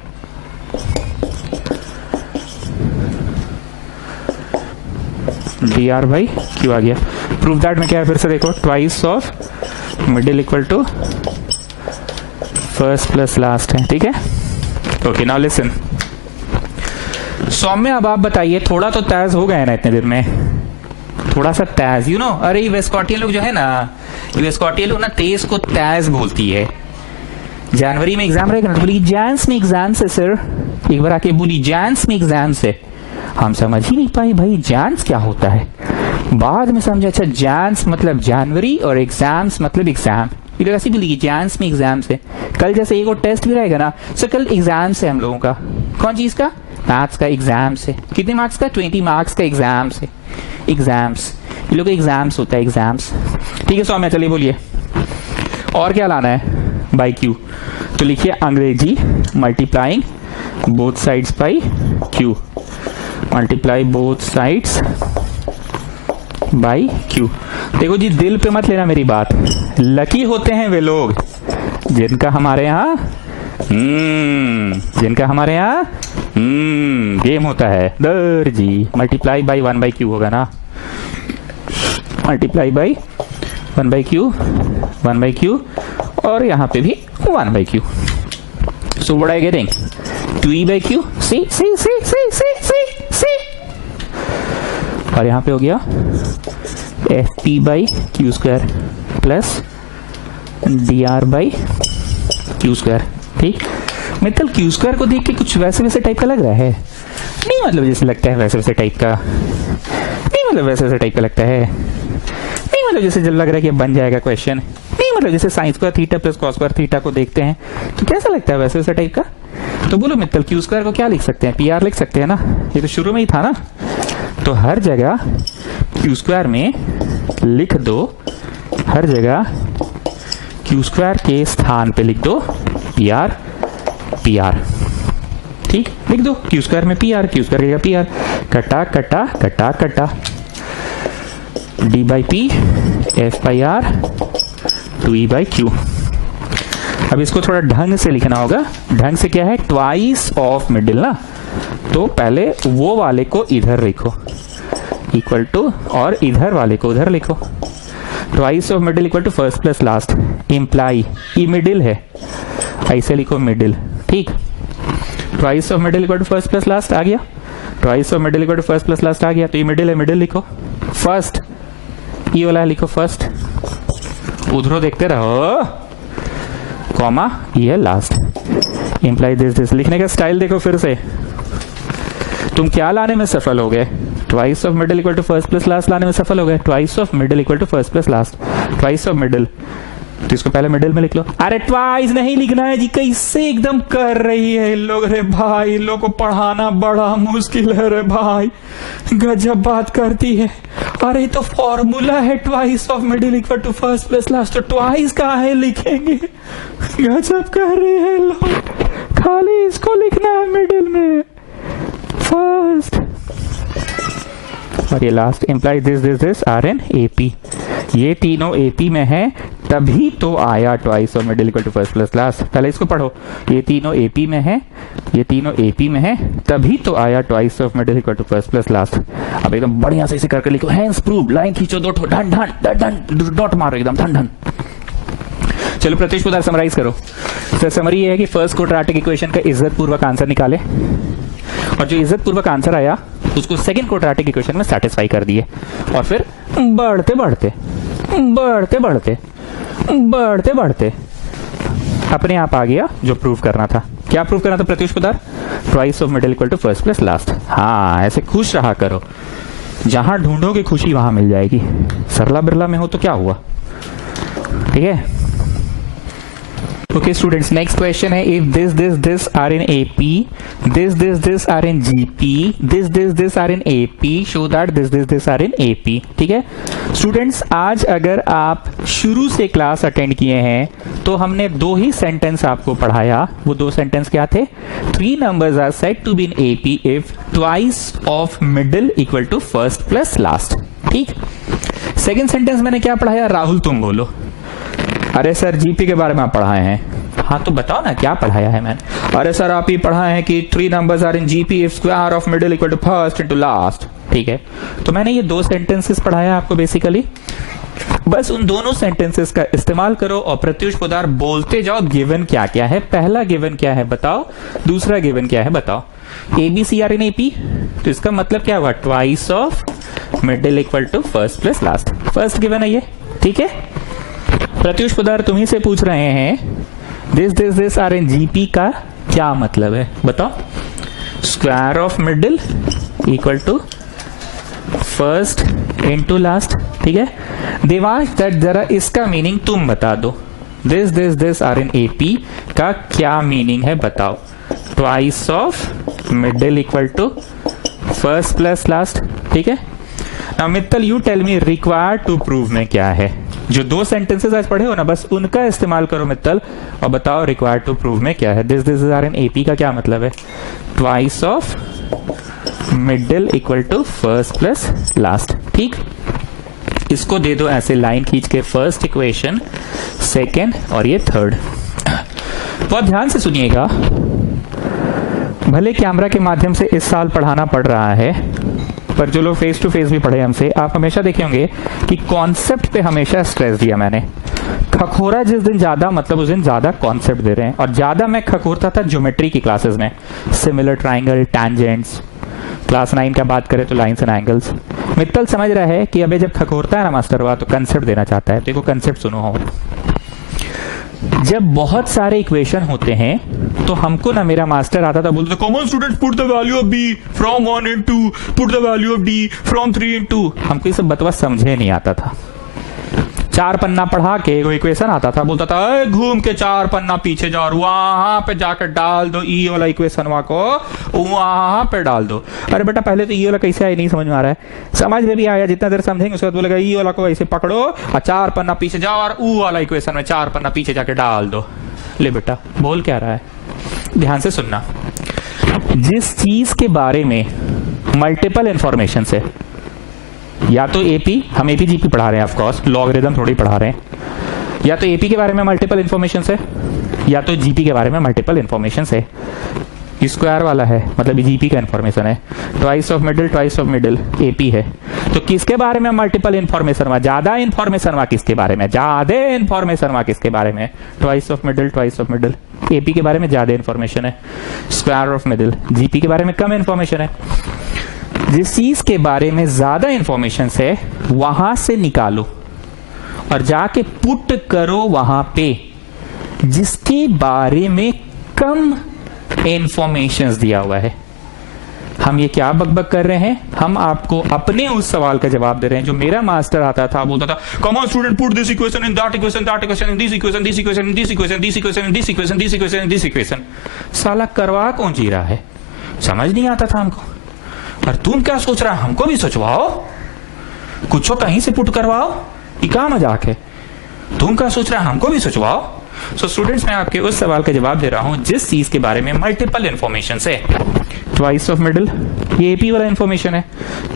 डी आर बाई क्यू आ गया। प्रूफ दैट में क्या है फिर से देखो, twice of middle equal to first plus last है, ठीक है। ओके नाउ लिसन, सौम्य अब आप बताइए, थोड़ा तो तैज हो गया ना इतने दिन में, थोड़ा सा तैज, यू नो। अरे ये वेस्कॉटियन लोग जो है ना, ये वेस्कॉटियन लोग ना तेज को तैज बोलती है। जनवरी में एग्जाम रहेगा ना तो बोली जैंस में एग्जाम से सर, एक बार आके बोली जैंस में एग्जाम से, हम समझ ही नहीं पाए भाई जैंस क्या होता है। बाद में समझे अच्छा जैंस मतलब जनवरी और एग्जाम्स मतलब एग्जाम, ये लोग ऐसी बोली जैंस में एग्जाम से। कल जैसे एक और टेस्ट भी रहेगा ना, सर कल एग्जाम से हम लोगों का, कौन चीज का, मैथ्स का एग्जाम से। कितने मार्क्स का, 20 मार्क्स का एग्जाम से, एग्जाम्स, ये लोग एग्जाम्स होता है, एग्जाम्स, ठीक है। सौम्या चलिए बोलिए और क्या लाना है बाई क्यू, तो लिखिए अंग्रेजी multiplying both sides by Q, multiply both sides by Q. देखो जी दिल पे मत लेना मेरी बात, लकी होते हैं वे लोग जिनका हमारे यहाँ जिनका हमारे यहाँ गेम होता है। दर जी मल्टीप्लाई बाई 1 बाई क्यू होगा ना, multiply by 1 by q, 1 by q, और यहाँ पे भी 1 by q. So what I getting, 2e by q, c c c c c c c, और यहाँ पे हो गया f p by q square plus d are by q square, ठीक। मित्तल क्यू स्क्वायर को देख के कुछ वैसे वैसे टाइप का लग रहा है, नहीं मतलब जैसे लगता है वैसे वैसे टाइप का, नहीं मतलब वैसे वैसे टाइप का लगता है, नहीं मतलब जैसे जब लग रहा है कि बन जाएगा क्वेश्चन, नहीं मतलब जैसे sine square theta plus cos square theta को देखते हैं तो कैसा लगता है वैसे वैसे टाइप का। तो बोलो मित्तल क्यू स्क्वायर को क्या लिख सकते हैं, पी आर लिख सकते हैं ना, ये तो शुरू में ही था ना। तो हर जगह क्यू स्क्वायर में लिख दो, हर जगह क्यू स्क्वायर के स्थान पे लिख दो पी आर, पी आर, ठीक, लिख दो क्यू स्क्वायर में पी आर, क्यू स्क्वायर का पी आर, कटा कटा कटा कटा, D by P F by R 2e by Q. अब इसको थोड़ा ढंग से लिखना होगा, ढंग से क्या है, ट्वाइस ऑफ मिडिल ना, तो पहले वो वाले को इधर लिखो इक्वल टू, और इधर वाले को उधर लिखो। Twice of middle equal to first plus last, imply, e middle है, ऐसे लिखो मिडिल, ठीक। Twice of middle equal to first plus last आ गया, twice of middle equal to first plus last आ गया, तो ये मिडिल है, मिडिल लिखो। फर्स्ट ये वाला लिखो फर्स्ट, उधरों देखते रहो, कॉमा ये लास्ट, इम्प्लाई दिस दिस। लिखने का स्टाइल देखो फिर से, तुम क्या लाने में सफल हो गए, twice of middle equal to first plus last लाने में सफल हो गए, twice of middle equal to first plus last, twice of middle, तो इसको पहले मिडिल में लिख लो। अरे ट्वाइस नहीं लिखना है जी, कैसे एकदम कर रही है इन लोग, अरे भाई इन लोग को पढ़ाना बड़ा मुश्किल है रे भाई, गजब बात करती है। अरे तो फॉर्मूला है twice of middle equal to first plus last, तो ट्वाइस कहाँ है लिखेंगे, गजब कर रहे हैं लोग, खाली इसको लिखना है मिडिल में फर्स्ट, और ये last, imply this this this are in A P, ये तीनों एपी में है तभी तो आया twice of middle equal to first plus last. पहले इसको पढ़ो, ये तीनों एपी में है, ये तीनों एपी में है तभी तो आया twice of middle equal to first plus last. अब एकदम बढ़िया से इसे करके लिखो, हैंड्स प्रूव, लाइन खींचो, दो ठो ढन ढन ढन डॉट मारो एकदम ढन ढन। चलो प्रत्युष पुदार समराइज करो। सर समरी ये है कि फर्स्ट क्वाड्रेटिक इक्वेशन का इज्जत पूर्वक आंसर निकाले, और जो इज्जत पूर्वक आंसर आया उसको सेकंड क्वाड्रेटिक इक्वेशन में सेटिस्फाई कर दिए, और फिर बढ़ते बढ़ते बढ़ते बढ़ते बढ़ते बढ़ते अपने आप आ गया जो प्रूव करना था। क्या प्रूव करना था Pratyush Poddar, twice of middle equal to first plus last. हाँ ऐसे खुश रहा करो, जहां ढूंढोगे खुशी वहां मिल जाएगी। सरला बिरला में हो तो क्या हुआ, ठीक है। Okay students, next question है, if this are in AP, this are in GP, this are in AP, show that this are in AP, ठीक है। स्टूडेंट्स आज अगर आप शुरू से क्लास अटेंड किए हैं तो हमने दो ही सेंटेंस आपको पढ़ाया। वो दो सेंटेंस क्या थे, 3 numbers are said to be in AP if twice of middle equal to first plus last, ठीक। सेकेंड सेंटेंस मैंने क्या पढ़ाया, राहुल तुम बोलो। अरे सर जीपी के बारे में आप पढ़ाए हैं, हाँ तो बताओ ना क्या पढ़ाया है मैंने। अरे सर आप ही पढ़ाए हैं कि 3 numbers are in GP if square of middle equal to first into last, ठीक है, तो मैंने ये 2 सेंटेंसेस पढ़ाया आपको बेसिकली, बस उन दोनों सेंटेंसेस का इस्तेमाल करो और प्रत्युष पदार्थ बोलते जाओ गिवन क्या क्या है। पहला गिवन क्या है बताओ, दूसरा गिवन क्या है बताओ। A B C are in AP, तो इसका मतलब क्या हुआ, twice of middle equal to first plus last, first given है ये, ठीक है। प्रत्युष पदार्थ तुम्ही से पूछ रहे हैं दिस आर इन जीपी का क्या मतलब है बताओ। Square of middle equal to first into last, ठीक है। देवांश दैट जरा इसका मीनिंग तुम बता दो, दिस आर इन एपी का क्या मीनिंग है बताओ। Twice of middle equal to first plus last, ठीक है। Now Mittal you tell me required to prove में क्या है। जो 2 सेंटेंसेस आज पढ़े हो ना, बस उनका इस्तेमाल करो मित्तल और बताओ रिक्वायर्ड टू प्रूव में क्या है। दिस आर इन एपी का क्या मतलब है, twice of middle equal to first plus last, ठीक। इसको दे दो ऐसे लाइन खींच के, फर्स्ट इक्वेशन, सेकेंड और ये थर्ड। बहुत ध्यान से सुनिएगा, भले कैमरा के माध्यम से इस साल पढ़ाना पड़ रहा है, पर जो लोग फेस टू फेस भी पढ़े हमसे, आप हमेशा देखे होंगे कि कॉन्सेप्ट पे हमेशा स्ट्रेस दिया मैंने। खखोरा जिस दिन ज्यादा, मतलब उस दिन ज्यादा कॉन्सेप्ट दे रहे हैं, और ज्यादा मैं खखोरता था ज्योमेट्री की क्लासेस में, सिमिलर ट्राइंगल, टैंजेंट्स। क्लास 9 का बात करें तो लाइन्स एंड एंगल्स। मित्तल समझ रहा है कि अबे जब खखोरता है ना मास्टर हुआ तो कंसेप्ट देना चाहता है। देखो कंसेप्ट सुनो हो, जब बहुत सारे इक्वेशन होते हैं तो हमको ना, मेरा मास्टर आता था बोलता, common student put the value of B from 1 into, put the value of D from 3 into। हमको ये सब बतवा समझे नहीं आता था। 4 पन्ना पढ़ा के वो इक्वेशन आता था, बोलता था घूम के 4 पन्ना पीछे जाओ, वहां पे जाकर डाल दो ई वाला इक्वेशन को, वहां पे डाल दो। अरे बेटा पहले तो ई वाला कैसे आया नहीं समझ में आ रहा है, समझ में भी आया, जितना देर समझेंगे उसके बाद बोलेगा ई वाला को ऐसे पकड़ो और 4 पन्ना पीछे जाओ और ऊ वाला इक्वेशन में 4 पन्ना पीछे जाके डाल दो। ले बेटा बोल क्या रहा है, ध्यान से सुनना। जिस चीज के बारे में मल्टीपल इंफॉर्मेशन है, या तो एपी, हम एपी जीपी पढ़ा रहे हैं ऑफ कोर्स, लॉगरिथम थोड़ी पढ़ा रहे हैं, या तो एपी के बारे में मल्टीपल इंफॉर्मेशन है, या तो जीपी के बारे में मल्टीपल इंफॉर्मेशन है। स्क्वायर वाला है मतलब जीपी का इंफॉर्मेशन है, ट्वाइस ऑफ मिडिल एपी है। तो किसके बारे में मल्टीपल इंफॉर्मेशन हुआ, ज्यादा इंफॉर्मेशन हुआ किसके बारे में, ज्यादा इंफॉर्मेशन हुआ किसके बारे में, ट्वाइस ऑफ मिडिल। एपी के बारे में ज्यादा इंफॉर्मेशन है, स्क्वायर ऑफ मिडिल। जीपी के बारे में कम इंफॉर्मेशन है। जिस चीज के बारे में ज्यादा इंफॉर्मेशन है वहां से निकालो और जाके पुट करो वहां पे जिसके बारे में कम इंफॉर्मेशन दिया हुआ है। हम ये क्या बकबक कर रहे हैं, हम आपको अपने उस सवाल का जवाब दे रहे हैं जो मेरा मास्टर आता था, बोलता था common student put this equation in that equation, that equation in this equation, this equation in this equation, this equation in this equation, this equation in this equation. साला करवा कौन जी रहा है, समझ नहीं आता था हमको। और तुम क्या सोच रहा है, हमको भी सोचवाओ, कुछ कहीं से पुट करवाओ, ये क्या मजाक है। तुम क्या सोच रहा है, हमको भी सोचवाओ। सो स्टूडेंट्स, मैं आपके उस सवाल का जवाब दे रहा हूं जिस चीज के बारे में मल्टीपल इंफॉर्मेशन है। ट्वाइस ऑफ मिडिल, ये एपी वाला इंफॉर्मेशन है।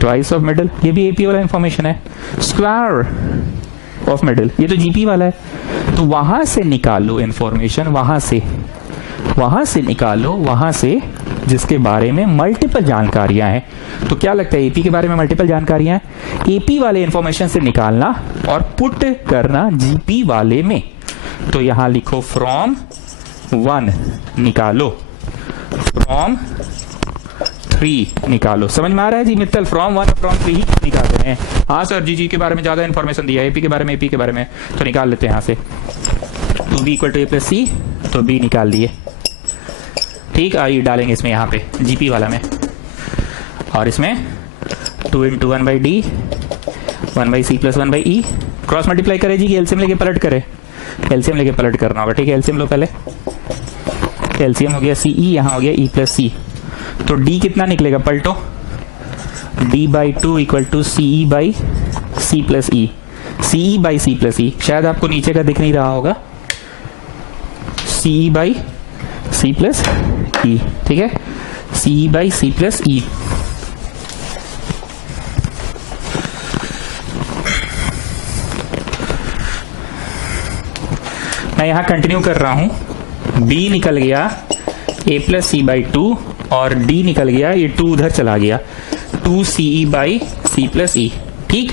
ट्वाइस ऑफ मिडिल, ये भी एपी वाला इंफॉर्मेशन है। स्क्वायर ऑफ मिडिल, ये तो जीपी वाला है। तो वहां से निकालो इंफॉर्मेशन, वहां से निकालो, वहां से जिसके बारे में मल्टीपल जानकारियां हैं। तो क्या लगता है एपी के बारे में मल्टीपल जानकारियां हैं, एपी वाले इंफॉर्मेशन से निकालना और पुट करना जीपी वाले में। तो यहां लिखो फ्रॉम 1 निकालो, फ्रॉम 3 निकालो। समझ में आ रहा है जी मित्तल, फ्रॉम 1 फ्रॉम 3 ही निकाल रहे हैं। हाँ सर जी के बारे में ज्यादा इंफॉर्मेशन दिया है, एपी के बारे में तो निकाल लेते हैं यहाँ से। तो b equal to a plus c, तो बी निकाल दिए, ठीक। आई डालेंगे इसमें यहाँ पे जीपी वाला में, और इसमें 2 into 1 by d 1 by c plus 1 by e cross multiply करे जी, एलसीएम लेके पलट करे, एलसीएम लेके पलट करना होगा, ठीक है। एलसीएम लो पहले, एलसीएम हो गया सी ई, यहाँ हो गया ई प्लस सी। तो डी कितना निकलेगा, पलटो, d by 2 equal to c e by c plus e, c e by c plus e. शायद आपको नीचे का दिख नहीं रहा होगा, सी ई बाई सी प्लस ई, ठीक है, सी ई बाई सी प्लस ई। मैं यहां कंटिन्यू कर रहा हूं, b निकल गया a प्लस सी बाई 2 और d निकल गया, ये 2 उधर चला गया, 2CE by C plus E। ठीक,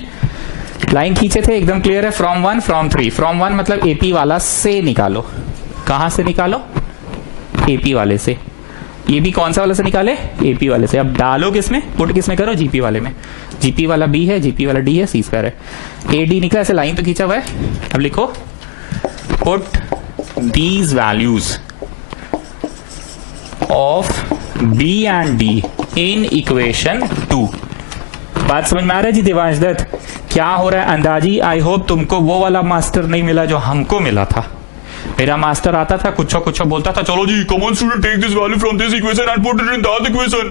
लाइन खींचे थे, एकदम क्लियर है। फ्रॉम 1 फ्रॉम 3, फ्रॉम 1 मतलब AP वाला से निकालो। कहां से निकालो? AP वाले से। ये भी कौन सा वाले से निकाले? AP वाले से। अब डालो किसमें, पुट किसमें करो? GP वाले में। GP वाला B है, GP वाला D है, C स्क्वायर है। AD निकला, ऐसे लाइन तो खींचा हुआ है। अब लिखो put these values of B and D in equation 2। बात समझ में आ रहा है जी देवांश दत्त? क्या हो रहा है अंदाजी? आई होप तुमको वो वाला मास्टर नहीं मिला जो हमको मिला था। मेरा मास्टर आता था, कुछ बोलता था, चलो जी come on student, take this value from this equation and put it in that equation,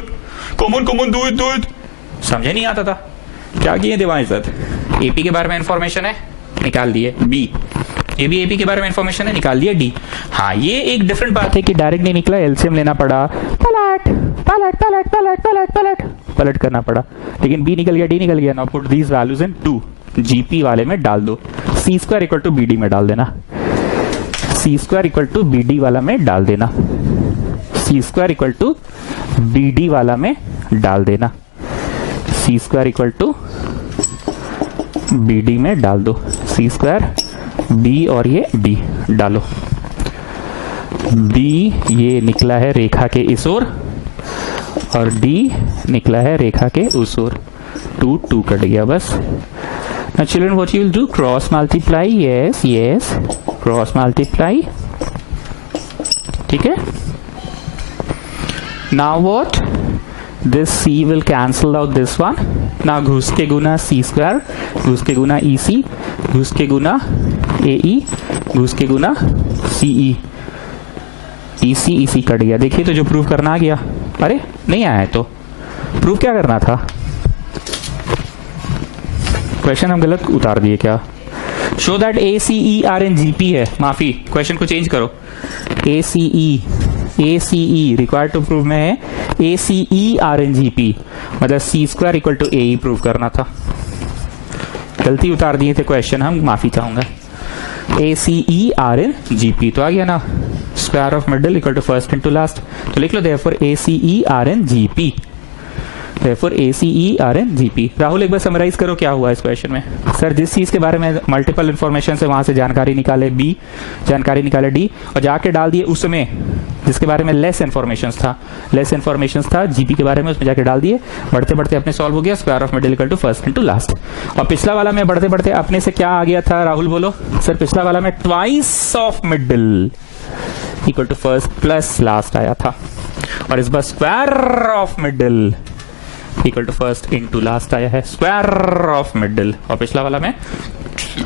come on do it. समझे नहीं आता था। क्या किए देवांश दत्त? AP के बारे में इंफॉर्मेशन है, निकाल दिए B। ये भी AP के बारे में इंफॉर्मेशन है, निकाल दिया D। हाँ, ये एक डिफरेंट बात है कि डायरेक्ट नहीं निकला, एलसीएम लेना पड़ा, पलट करना पड़ा। लेकिन B निकल गया, D निकल गया। Now put these values in 2, GP वाले में डाल दो। C square equal to BD में डाल देना। C square equal to BD वाला में डाल देना। C square equal to BD वाला में डाल देना। C square equal to BD में डाल दो। C स्क्वायर B और ये D डालो। B ये निकला है रेखा के इस ओर और D निकला है रेखा के उस ओर। 2 कट गया बस। Now children, what you will do? Cross multiply. Yes, cross multiply. ठीक है। Now what? This C will cancel out this one. Now घुस के गुना C स्क्वायर, घुस के गुना EC, घुस के गुना AE, घुस के गुना CE। EC कट गया। देखिए तो जो प्रूव करना आ गया। अरे नहीं आया है तो प्रूव क्या करना था? क्वेश्चन हम गलत उतार दिए क्या? Show that ACE RN GP है। माफी, क्वेश्चन को चेंज करो। ACE रिक्वायर्ड टू प्रूव में है ACE RN GP, मतलब C square equal to AE prove करना था। गलती उतार दिए थे क्वेश्चन हम, माफी चाहूंगा। ACE RN GP तो आ गया ना, square of middle equal to first into last. तो लिख लो therefore ACE RN GP, therefore ACE RN GP। Rahul एक बार समराइज करो क्या हुआ इस क्वेश्चन में। सर जिस चीज के बारे में मल्टीपल इंफॉर्मेशन से वहां से जानकारी निकाले B, जानकारी निकाले D और जाके डाल दिए उसमें जिसके बारे में लेस इन्फॉर्मेशन था GP के बारे में, उसमें जाके डाल दिए। बढ़ते बढ़ते अपने सॉल्व हो गया, square of middle equal to first into last. और पिछला वाला में बढ़ते बढ़ते अपने से क्या आ गया था राहुल बोलो? सर पिछला वाला में twice of middle equal to first plus last आया था, और इस बार square of middle equal to first into last आया है। स्क्वायर ऑफ मिडिल, और पिछला वाला में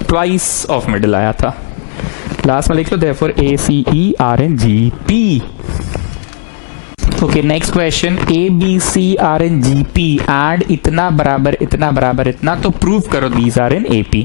ट्वाइस ऑफ मिडिल आया था। लास्ट में लिख लो therefore ACE RN GP। Okay, next question. ABC RN GP एड इतना बराबर इतना बराबर इतना, तो प्रूव करो दीज आर इन AP।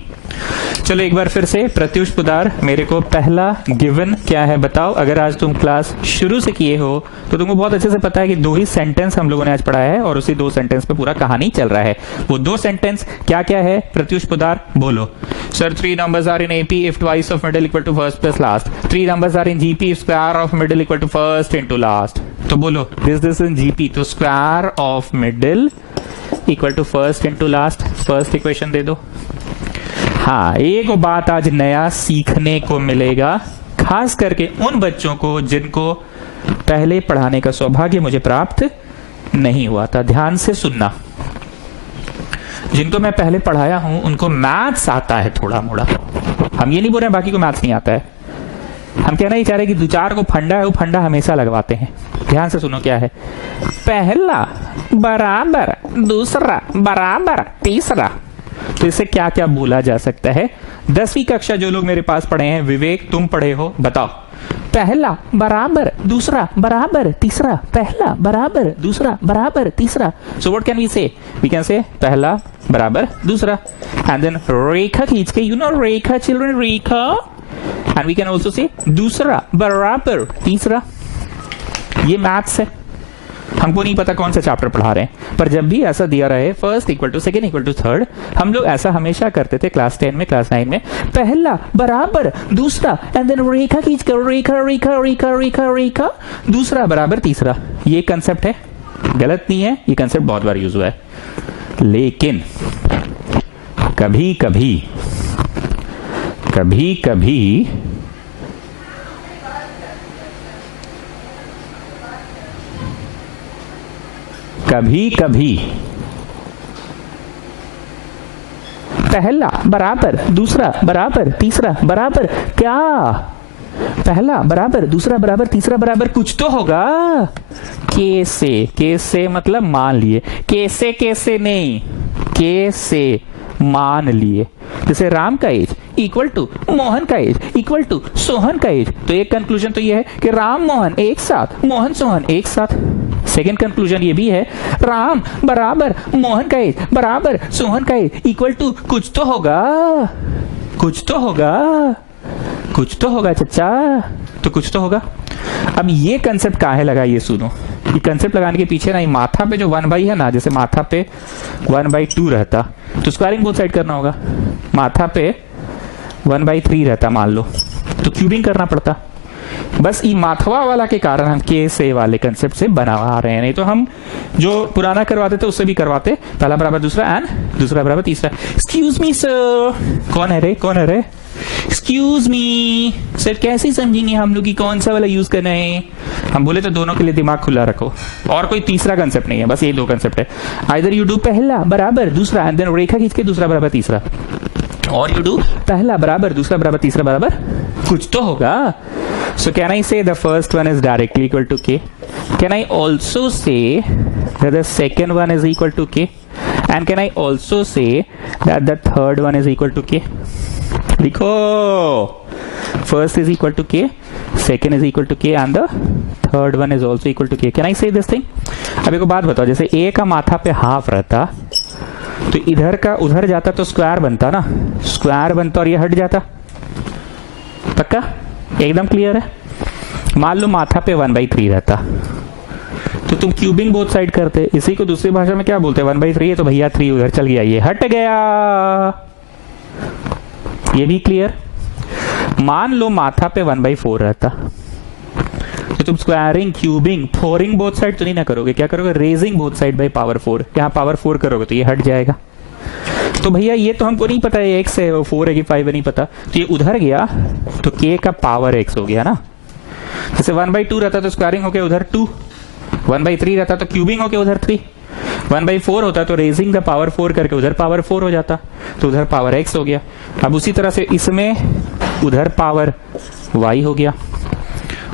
चलो एक बार फिर से प्रत्युष पुदार, मेरे को पहला गिवन क्या है बताओ। अगर आज तुम क्लास शुरू से किए हो तो तुमको बहुत अच्छे से पता है कि 2 ही सेंटेंस हम लोगों ने आज पढ़ा है और उसी 2 सेंटेंस पे पूरा कहानी चल रहा है। वो 2 सेंटेंस क्या क्या है प्रत्युष पुदार बोलो। Sir 3 numbers are in AP if twice of middle equal to first plus last। 3 numbers are in GP if square of middle equal to first into last। तो बोलो this in GP, तो square of middle equal to first into last. First equation दे दो। हाँ, एक बात आज नया सीखने को मिलेगा, खास करके उन बच्चों को जिनको पहले पढ़ाने का सौभाग्य मुझे प्राप्त नहीं हुआ था। ध्यान से सुनना, जिनको मैं पहले पढ़ाया हूं उनको मैथ्स आता है थोड़ा मोड़ा। हम ये नहीं बोल रहे बाकी को मैथ्स नहीं आता है, हम कहना ही चाह रहे कि 2-4 को फंडा है, वो फंडा हमेशा लगवाते हैं। ध्यान से सुनो क्या है। पहला बराबर दूसरा बराबर तीसरा, तो इसे क्या क्या बोला जा सकता है? 10वीं कक्षा जो लोग मेरे पास पढ़े हैं, विवेक तुम पढ़े हो, बताओ। पहला बराबर दूसरा बराबर तीसरा, पहला बराबर दूसरा बराबर तीसरा। So what can we say? We can say पहला बराबर दूसरा एंड देन रेखा खींच के, यू नो रेखा चिल्ड्रन, रेखा, and we can also say दूसरा बराबर तीसरा। ये मैथ्स है, हमको नहीं पता कौन सा चैप्टर पढ़ा रहे हैं, पर जब भी ऐसा दिया रहे first equal to second equal to third, हम लोग ऐसा हमेशा करते थे क्लास 10 में, क्लास 9 में। पहला बराबर दूसरा एंड देन रेखा खींच कर, रेखा रेखा रेखा रेखा रेखा, दूसरा बराबर तीसरा। ये कंसेप्ट है। गलत नहीं है, ये कंसेप्ट बहुत बार यूज हुआ है, लेकिन कभी कभी कभी कभी कभी कभी पहला बराबर दूसरा बराबर तीसरा बराबर, क्या पहला बराबर दूसरा बराबर तीसरा बराबर कुछ तो होगा। कैसे मतलब मान लिए, कैसे नहीं, कैसे मान लिए। जैसे राम का एज इक्वल टू मोहन का एज इक्वल टू सोहन का एज, तो एक कंक्लूजन तो ये है कि राम मोहन एक साथ, मोहन सोहन एक साथ। सेकेंड कंक्लूजन ये भी है राम बराबर मोहन का एज बराबर सोहन का एज इक्वल टू कुछ तो होगा, कुछ तो होगा, कुछ तो होगा चचा, तो कुछ तो होगा। अब ये कंसेप्ट काहे लगा ये सुनो, ये कंसेप्ट लगाने के पीछे ना, ये माथा पे जो 1/, है ना, जैसे माथा पे 1/2 रहता तो स्क्वायरिंग बोथ साइड करना होगा, माथा पे 1/3 रहता मान लो तो क्यूबिंग करना पड़ता। बस ई माथवा वाला के कारण हम कैसे वाले कंसेप्ट से बनवा रहे हैं, नहीं तो हम जो पुराना करवाते थे उससे भी करवाते, पहला बराबर दूसरा एंड दूसरा बराबर तीसरा। एक्सक्यूज मी सर, कौन है रे, कौन है रे, एक्सक्यूज मी सर, कैसे समझेंगे हम लोग कि कौन सा वाला यूज करना है। हम बोले तो दोनों के लिए दिमाग खुला रखो, और कोई तीसरा कंसेप्ट नहीं है, बस ये दो कंसेप्ट है। आइदर यू डू पहला बराबर दूसरा एंड देन रेखा खींच के दूसरा बराबर तीसरा, और यू डू पहला बराबर दूसरा बराबर तीसरा बराबर कुछ तो होगा। So can I say the first one is directly equal to k? Can I also say that the second one is equal to k? And can I also say that the third one is equal to k? लिखो, first is equal to k, second is equal to k and the third one is also equal to k. Can I say this thing? अब एक बात बताओ, जैसे a का माथा पे half रहता तो इधर का उधर जाता तो स्क्वायर बनता ना, स्क्वायर बनता और ये हट जाता, पक्का एकदम क्लियर है। मान लो माथा पे 1/3 रहता तो तुम क्यूबिंग बोथ साइड करते, इसी को दूसरी भाषा में क्या बोलते हैं, 1/3 है तो भैया 3 उधर चल गया, ये हट गया, ये भी क्लियर। मान लो माथा पे 1/4 रहता तो तुम squaring cubing pouring both side तो नहीं ना करोगे, क्या करोगे, raising both side by power 4, यहाँ पावर 4 करोगे तो ये हट जाएगा। तो भैया ये तो हमको नहीं पता है x है 4 है कि 5 है, नहीं पता, तो ये उधर गया तो k का पावर x हो गया ना। जैसे 1/2 रहता तो स्क्वायरिंग हो गया उधर 2, 1/3 रहता तो क्यूबिंग हो गया उधर 3, 1/4 होता तो रेजिंग द पावर 4 करके उधर पावर 4 हो जाता तो उधर पावर x हो गया। अब उसी तरह से इसमें उधर पावर y हो गया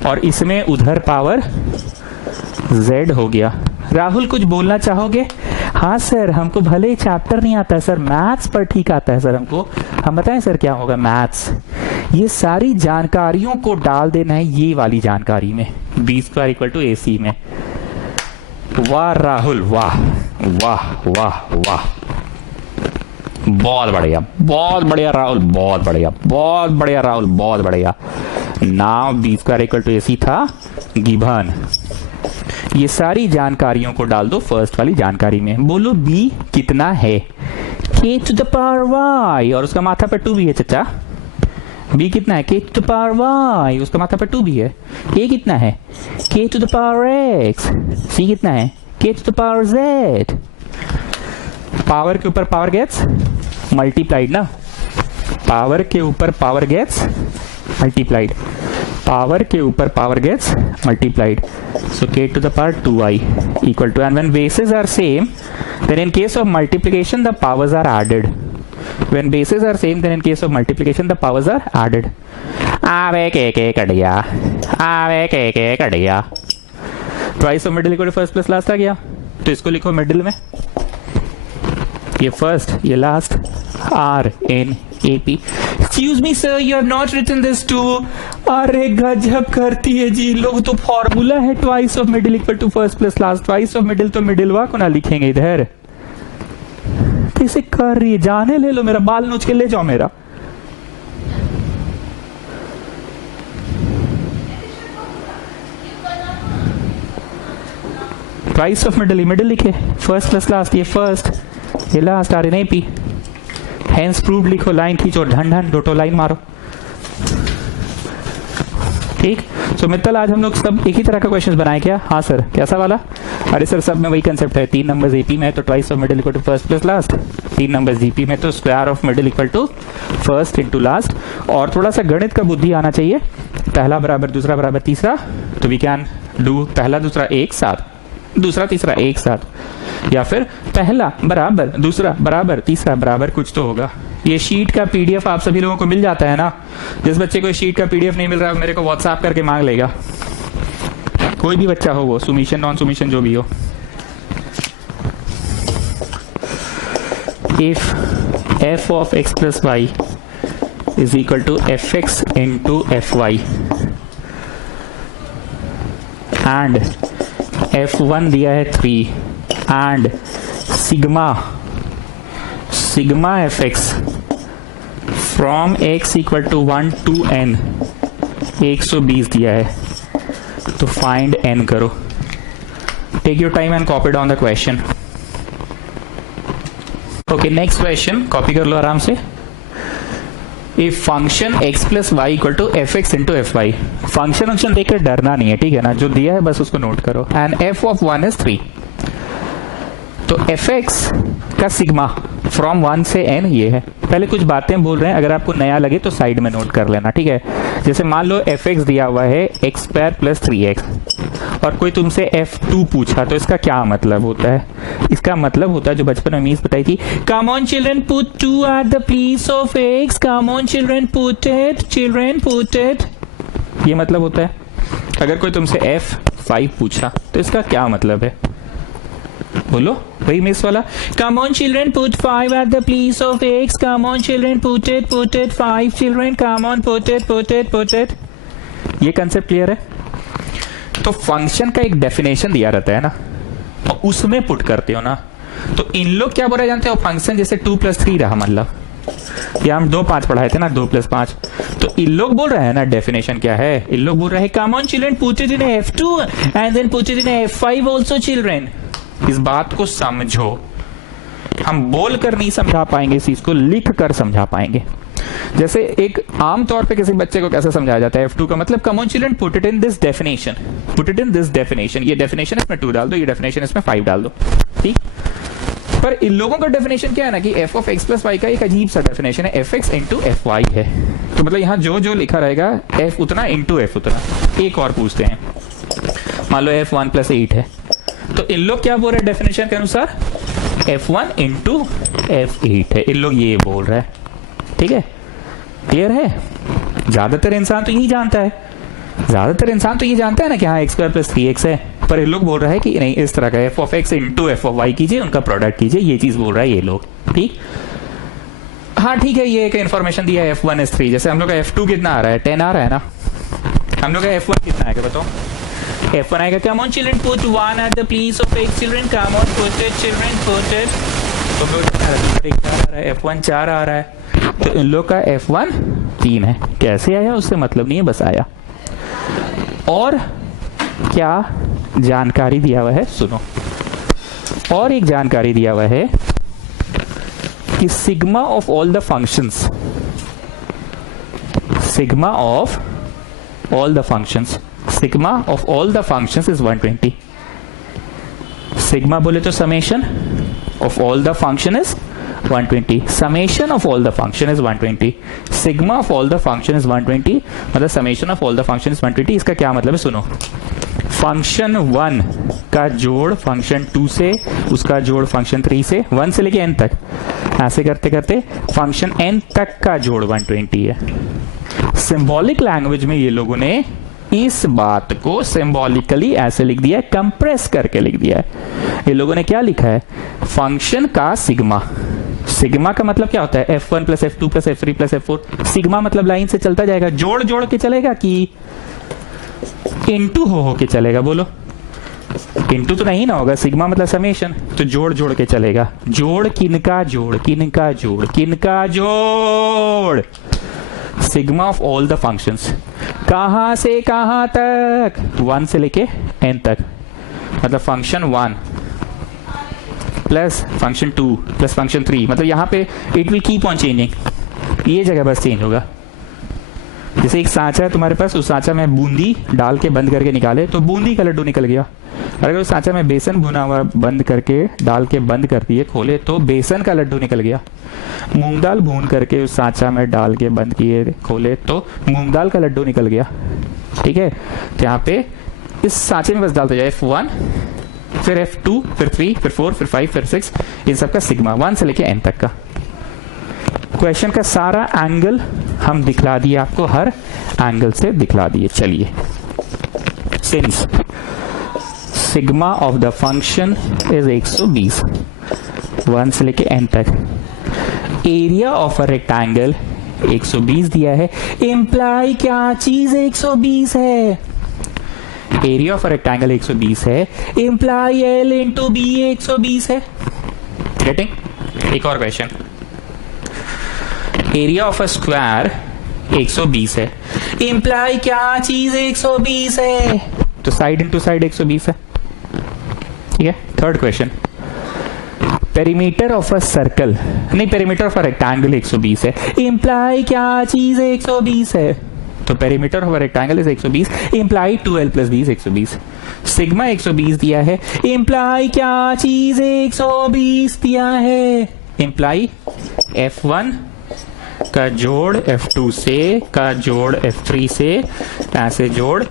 और इसमें उधर पावर z हो गया। राहुल कुछ बोलना चाहोगे? हाँ सर, हमको भले ही चैप्टर नहीं आता है सर, मैथ्स पर ठीक आता है सर हमको। हम बताएं सर क्या होगा मैथ्स, ये सारी जानकारियों को डाल देना है ये वाली जानकारी में, b² = AC में। वाह राहुल, वाह वाह वाह वाह, बहुत बढ़िया, बहुत बढ़िया राहुल, बहुत बढ़िया, बहुत बढ़िया राहुल, बहुत बढ़िया। नाउ b² = AC था गिवन। ये सारी जानकारियों को डाल दो फर्स्ट वाली जानकारी में। बोलो b कितना है, k⁻y, और उसका माथा पर 2 भी है चचा। b कितना है, k⁻y, उसका माथा पर 2 भी है। a कितना है, k⁻x, c कितना है, k⁻z। पावर के ऊपर पावर गेट्स मल्टीप्लाइड ना, पावर के ऊपर पावर गेट्स मल्टीप्लाइड, पावर के ऊपर power gets multiplied. So k⁻2i equal to, and when bases are same, then in case of multiplication the powers are added. When bases are same, then in case of multiplication the powers are added. आवे के कड़िया, आवे के कड़िया। Twice of middle equal to first plus last आ गया, तो इसको लिखो middle में, ये फर्स्ट ये last, RNAP। Excuse me sir, you have not written this too. अरे गजब करती है जी लोग, तो फॉर्मूला है twice of middle equal to first plus last. Twice of middle तो मिडिल वा को ना लिखेंगे इधर, कैसे कर रही है, जाने ले लो, मेरा बाल नोच के ले जाओ मेरा। ट्वाइस ऑफ मिडिल, मिडिल लिखे, फर्स्ट प्लस लास्ट, ये फर्स्ट ये लास्ट, RNAP। हेंस प्रूव्ड लिखो, लाइन खींचो, ढन ढन डोटो लाइन मारो। ठीक। सो मित्तल आज हम लोग सब एक ही तरह का क्वेश्चन बनाए क्या? हाँ सर, कैसा वाला? अरे सर सब में वही कंसेप्ट है, 3 नंबर्स एपी में तो twice of middle equal to first plus last, 3 numbers GP में तो square of middle equal to first into last. और थोड़ा सा गणित का बुद्धि आना चाहिए, पहला बराबर दूसरा बराबर तीसरा, तो वी कैन डू पहला दूसरा एक साथ, दूसरा तीसरा एक साथ, या फिर पहला बराबर दूसरा बराबर तीसरा बराबर कुछ तो होगा। ये शीट का पीडीएफ आप सभी लोगों को मिल जाता है ना? जिस बच्चे को शीट का पीडीएफ नहीं मिल रहा है मेरे को व्हाट्सएप करके मांग लेगा, कोई भी बच्चा हो, वो सुमिशन नॉन सुमिशन जो भी हो। If F of X plus Y is equal to F X into F Y and F1 दिया है 3 and sigma F X from x equal to 1 to n 120 दिया है, तो फाइंड n करो। Take your time and copy down the question. Okay, next question copy कर लो आराम से। If function x plus Y equal to F X into F Y, function देख के डरना नहीं है, ठीक है ना? जो दिया है बस उसको नोट करो। एंड f ऑफ 1 इज 3, तो एफ एक्स का सिग्मा फ्रॉम 1 से n ये है। पहले कुछ बातें बोल रहे हैं, अगर आपको नया लगे तो साइड में नोट कर लेना, ठीक है? जैसे मान लो एफ एक्स दिया हुआ है एक्स स्क्वायर प्लस 3x, और कोई तुमसे f2 पूछा, तो इसका क्या मतलब होता है? इसका मतलब होता है जो बचपन में मीस बताई थी, कम on children put 2 at the place of x, come on children put it, ये मतलब होता है। अगर कोई तुमसे f5 पूछा तो इसका क्या मतलब है? बोलो, वही मिस वाला, कम on children put 5 at the place of x, come on children put it 5 children, come on put it. ये कंसेप्ट क्लियर है? तो फंक्शन का एक डेफिनेशन दिया रहता है ना, और उसमें पुट करते हो ना, तो इन लोग क्या बोला जानते हो? फंक्शन जैसे 2 + 3 रहा, मतलब या हम 2 5 पढ़ाए थे ना, 2 + 5, तो इन लोग बोल रहे हैं ना डेफिनेशन क्या है? इन लोग बोल रहे हैं come on children put it in f2 and then put it in f5 also children. इस बात को समझो, हम बोल कर नहीं समझा पाएंगे, इस चीज को लिख कर समझा पाएंगे। जैसे एक आम तौर पे किसी बच्चे को कैसे समझाया जाता है? f2 का मतलब कम on children put it in this definition, put it in this definition, ये डेफिनेशन इसमें 2 डाल दो, ये डेफिनेशन इसमें 5 डाल दो, ठीक? पर इन लोगों का डेफिनेशन क्या है ना कि f of x plus Y का एक अजीब सा डेफिनेशन है, F X into F Y है। तो मतलब यहाँ जो जो लिखा रहेगा f उतना इंटू f उतना। एक और पूछते हैं, मान लो f1 + 8 है, तो इन लोग क्या बोल रहे हैं डेफिनेशन के अनुसार? f1 इंटू f8 है, इन लोग ये बोल रहे हैं, ठीक है? क्लियर है? ज्यादातर इंसान तो यही जानता है, ज्यादातर इंसान तो ये जानता है ना कि हाँ x² + 3x है, पर ये लोग बोल रहा है कि नहीं, इस तरह का f of x into F of Y कीजिए, उनका प्रोडक्ट कीजिए, ये चीज बोल रहा है ये लोग, ठीक? हाँ ठीक है, ये एक इन्फॉर्मेशन दिया है f1 is 3, जैसे हम लोग का f2 कितना आ रहा है? 10 आ रहा है ना, हम लोग का f1 कितना आएगा बताओ? f1 आएगा कम on children put 1 at the place of x children, come on put it children, put it, तो हम लोग आ रहा है f1 4 आ रहा है, तो इन लोग का f1 3 है। कैसे आया उससे मतलब नहीं है, बस आया। और क्या जानकारी दिया हुआ है सुनो, और एक जानकारी दिया हुआ है कि sigma of all the functions, sigma of all the functions, sigma of all the functions is 120। Sigma बोले तो summation of all the function is 120, summation of all the function is 120, sigma of all the function is 120, मतलब summation of all the function is 120। इसका क्या मतलब है सुनो, function 1 का जोड़ फंक्शन 2 से, उसका जोड़ फंक्शन 3 से, 1 से लेके n तक, ऐसे करते करते फंक्शन n तक का जोड़ 120 है। सिंबॉलिक लैंग्वेज में ये लोगों ने इस बात को सिंबॉलिकली ऐसे लिख दिया है, कंप्रेस करके लिख दिया है। ये लोगों ने क्या लिखा है? फंक्शन का सिग्मा, सिग्मा का मतलब क्या होता है? f1 + f2 + f3 + f4। Sigma मतलब लाइन से चलता जाएगा, जोड़ जोड़ के चलेगा कि इनटू हो के चलेगा? बोलो, इनटू तो नहीं ना होगा, सिग्मा मतलब समेशन, तो जोड़ जोड़ के चलेगा। जोड़ किनका जोड़, किनका जोड़, किनका जोड़? Sigma of all the functions, कहां से कहां तक? 1 से लेके n तक, मतलब function 1 plus function 2 plus function 3, मतलब यहां पे it will keep on changing, ये जगह बस चेंज होगा। जैसे एक सांचा है तुम्हारे पास, उस सांचा में बूंदी डाल के बंद करके निकाले तो बूंदी का लड्डू निकल गया। और अगर उस सांचा में बेसन भुना हुआ बंद करके डाल के बंद कर दिए खोले तो बेसन का लड्डू निकल गया। मूंग दाल भून करके उस सांचा में डाल के बंद किए खोले तो मूंग दाल का लड्डू निकल गया। ठीक है, तो यहाँ पे इस सांचे में बस डालते जाए F1, फिर F2, फिर 3, फिर 4, फिर 5, फिर 6, इन सबका सिग्मा 1 से लेके n तक का। क्वेश्चन का सारा एंगल हम दिखला दिए आपको, हर एंगल से दिखला दिए। चलिए, since sigma of the function is 120, 1 से लेके n तक, एरिया ऑफ अ रेक्टेंगल 120 दिया है, इम्प्लाई क्या चीज 120 है? एरिया ऑफ अ रेक्टेंगल 120 है, इम्प्लाई L इंटू B 120 है। गेटिंग? एक और question, area of a square 120 है, इम्प्लाई क्या चीज 120 है? तो साइड इंटू साइड 120 है। ठीक है, third question, perimeter of a circle, नहीं पेरीमीटर ऑफ अ रेक्टेंगल 120 है, इम्प्लाई क्या चीज 120 है? तो perimeter of a rectangle is 120, imply 2l plus b 120। Sigma 120 दिया है, इम्प्लाई क्या चीज 120 दिया है? इम्प्लाई F1 का जोड़ F2 से, का जोड़ F3 से, ऐसे जोड़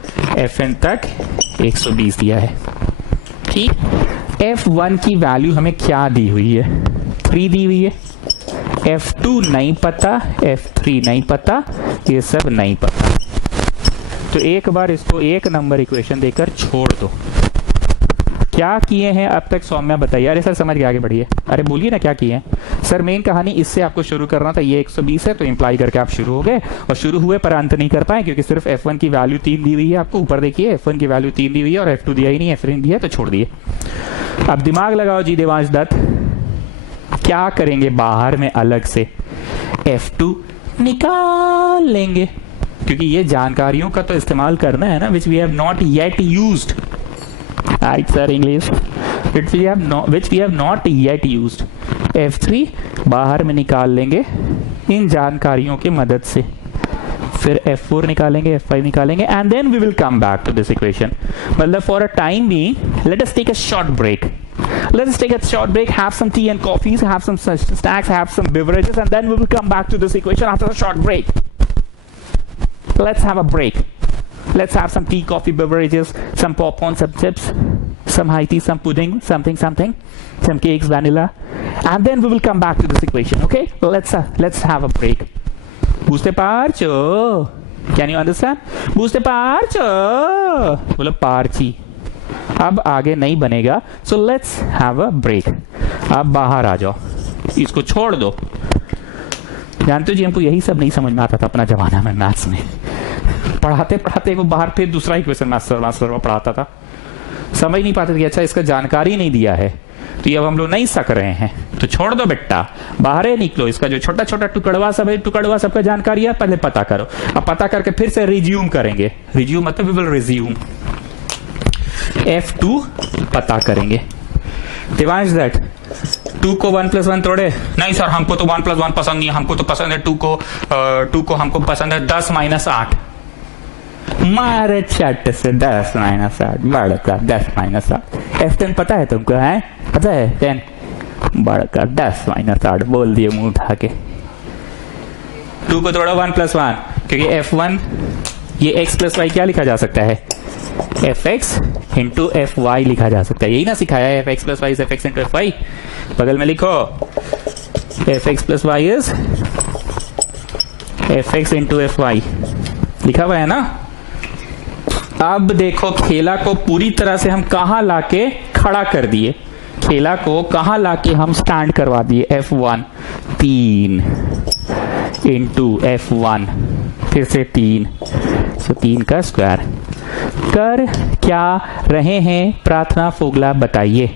Fn तक 120 दिया है। ठीक, F1 की वैल्यू हमें क्या दी हुई है? 3 दी हुई है। F2 नहीं पता, F3 नहीं पता, ये सब नहीं पता। तो एक बार इसको एक नंबर इक्वेशन देकर छोड़ दो। क्या किए हैं अब तक सौम्या बताइए। अरे सर समझ के आगे बढ़िए। अरे बोलिए ना क्या किए हैं सर। मेन कहानी इससे आपको शुरू करना था, ये 120 है तो इंप्लाई करके आप शुरू हो गए और शुरू हुए पर अंत नहीं कर पाए क्योंकि सिर्फ F1 की वैल्यू 3 दी हुई है आपको। ऊपर देखिए F1 की वैल्यू 3 दी हुई है और F2 दिया ही नहीं, F3 दिया तो छोड़ दिए। अब दिमाग लगाओ जी देवांश दत्त, क्या करेंगे बाहर में अलग से? F2 निकाल लेंगे क्योंकि ये जानकारियों का तो इस्तेमाल करना है ना, which we have not yet used. Right sir, English, which we have not yet used. F3 बाहर में निकाल लेंगे इन जानकारियों की मदद से, फिर F4 निकालेंगे, F5 निकालेंगे, and then we will come back to this equation. मतलब for a time being let us take a short break. Let us take a short break, have some tea and coffees, have some snacks, have some beverages, and then we will come back to this equation after a short break. Let's have a break. Let's have some tea, coffee, beverages, some popcorn, some chips, some high tea, some pudding, something, some cakes, vanilla, and then we will come back to this equation. Okay? Let's have a break. Buste parcho. Can you understand? Buste parcho. बोलो parchi. अब आगे नहीं बनेगा, so let's have a break. आप बाहर आ जाओ, इसको छोड़ दो. जानते हो जी, हमको यही सब नहीं समझ में आता था अपना जमाना में. मैथ्स में पढ़ाते पढ़ाते वो बाहर फिर दूसरा इक्वेशन मास्टर वो पढ़ाता था, समझ नहीं पाते थे. अच्छा, इसका जानकारी नहीं दिया है तो ये अब हम लोग नहीं सक रहे हैं, तो छोड़ दो बेटा, बाहर निकलो. इसका जो छोटा छोटा टुकड़वा सब है, टुकड़वा सबका जानकारी है, पहले पता करो. अब पता करके फिर से रिज्यूम करेंगे. रिज्यूम मतलब वी विल रिज्यूम. F2 पता करेंगे. दिवांश दैट 2 को 1 + 1 तोड़े नहीं सर, हमको तो 1 + 1 पसंद नहीं, हमको तो पसंद है 2 को हमको पसंद है 10 - 8. मारे चट से 10 - 8 बड़का 10 - 8. F10 पता है तुमको? है पता है 10 बड़का 10 - 8 बोल दिए मुंह उठा के. 2 को तोड़ो 1 + 1, क्योंकि F1 ये x + y क्या लिखा जा सकता है? fx इंटू fy लिखा जा सकता है. यही ना सिखाया है, fx + y is fx into fy. बगल में लिखो fx + y is fx into fy, लिखा हुआ है ना. अब देखो, खेला को पूरी तरह से हम कहां लाके खड़ा कर दिए. खेला को कहां लाके हम स्टैंड करवा दिए. F1 3 इंटू F1 फिर से 3, तो 3 का स्क्वायर. कर क्या रहे हैं प्रार्थना फोगला, बताइए.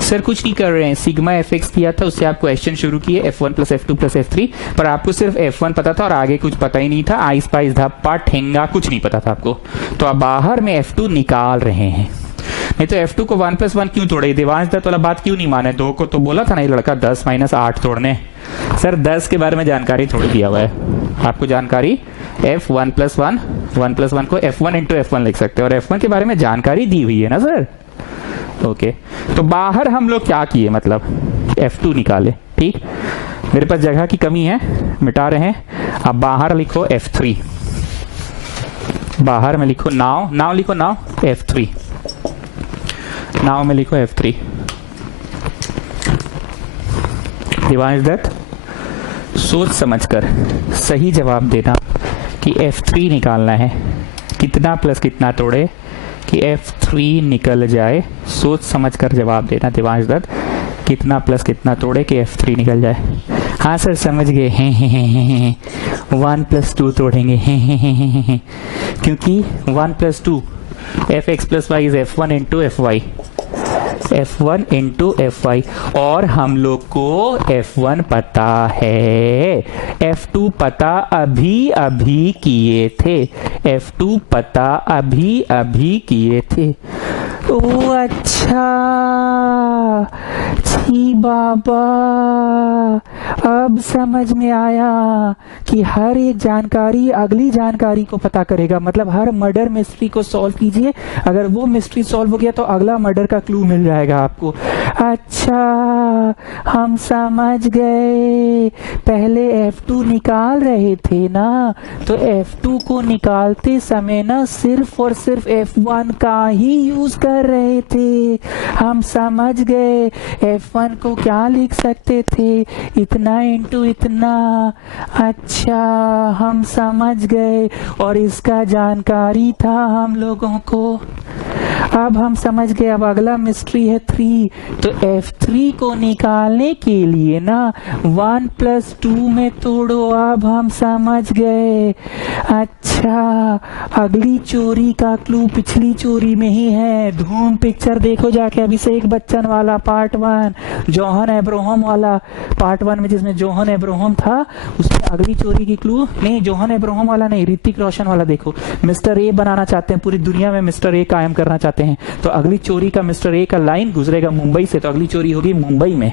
सर कुछ नहीं कर रहे हैं. सिग्मा fx दिया था, उससे आप क्वेश्चन शुरू किए F1 + F2 + F3, पर आपको सिर्फ F1 पता था और आगे कुछ पता ही नहीं था. आइस पाइस धप्पा ठेंगा कुछ नहीं पता था आपको, तो आप बाहर में F2 निकाल रहे हैं. नहीं तो F2 को 1 + 1 क्यों तोड़े? देवांश दत्त वाला बात क्यों नहीं माने? 2 को तो बोला था ना ये लड़का 10 - 8 तोड़ने. सर 10 के बारे में जानकारी थोड़ी दिया हुआ है आपको. जानकारी F1 प्लस वन, 1 प्लस 1 को F1 इंटू F1 लिख सकते हैं, और F1 के बारे में जानकारी दी हुई है ना सर। ओके, तो बाहर हम लोग क्या किए, मतलब F2 निकाले। ठीक, मेरे पास जगह की कमी है, मिटा रहे हैं। अब बाहर लिखो F3, बाहर में लिखो नाव लिखो नाव F3, नाव में लिखो F3। दिवांश दत्त, सोच समझकर सही जवाब देना कि F3 निकालना है, कितना प्लस कितना तोड़े कि F3 निकल जाए। सोच समझकर जवाब देना दिवांश दत्त, कितना प्लस कितना तोड़े कि F3 निकल जाए। हाँ सर समझ गए, हैं 1 प्लस 2 तोड़ेंगे, हैं क्योंकि 1 plus 2 Fx plus Y is F1 into Fy, F1 into Fy, और हम लोग को F1 पता है, F2 पता अभी अभी किए थे, F2 पता अभी अभी किए थे। ओ अच्छा जी बाबा, अब समझ में आया कि हर एक जानकारी अगली जानकारी को पता करेगा। मतलब हर मर्डर मिस्ट्री को सॉल्व कीजिए, अगर वो मिस्ट्री सॉल्व हो गया तो अगला मर्डर का क्लू मिल जाएगा आपको। अच्छा हम समझ गए, पहले F2 निकाल रहे थे ना, तो F2 को निकालते समय ना सिर्फ और सिर्फ F1 का ही यूज कर रहे थे। हम समझ गए, F1 को क्या लिख सकते थे, इतना इंटू इतना। अच्छा हम समझ गए, और इसका जानकारी था हम लोगों को। अब हम समझ गए, अब अगला मिस्ट्री है 3, तो F3 को निकालने के लिए ना 1 प्लस 2 में तोड़ो। अब हम समझ गए। अच्छा अगली चोरी का क्लू पिछली चोरी में ही है। धूम पिक्चर देखो जाके, अभिषेक बच्चन वाला पार्ट 1, जॉन एब्राहम वाला पार्ट 1 में जिसमें जॉन एब्राहम था, उसमें अगली चोरी की क्लू नहीं, जॉन एब्राहम वाला नहीं, ऋतिक रोशन वाला देखो। मिस्टर ए बनाना चाहते हैं, पूरी दुनिया में मिस्टर ए कायम करना चाहते हैं, तो अगली चोरी का मिस्टर ए का लाइन गुजरेगा मुंबई से, तो अगली चोरी होगी मुंबई में।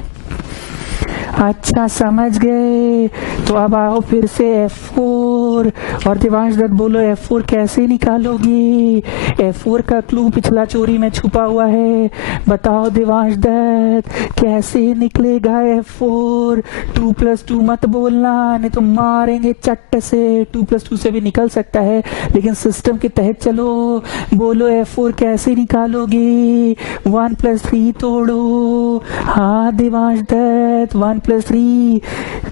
अच्छा समझ गए, तो अब आओ फिर से F4, और दिवांश दत्त बोलो F4 कैसे निकालोगी। F4 का क्लू पिछला चोरी में छुपा हुआ है, बताओ दिवांश दत्त कैसे निकलेगा F4। 2 प्लस 2 मत बोलना, नहीं तो मारेंगे चट्ट से। 2 प्लस 2 से भी निकल सकता है, लेकिन सिस्टम के तहत चलो। बोलो F4 कैसे निकालोगी। 1 प्लस 3 तोड़ो। हाँ दिवांश दत्त 1 प्लस 3,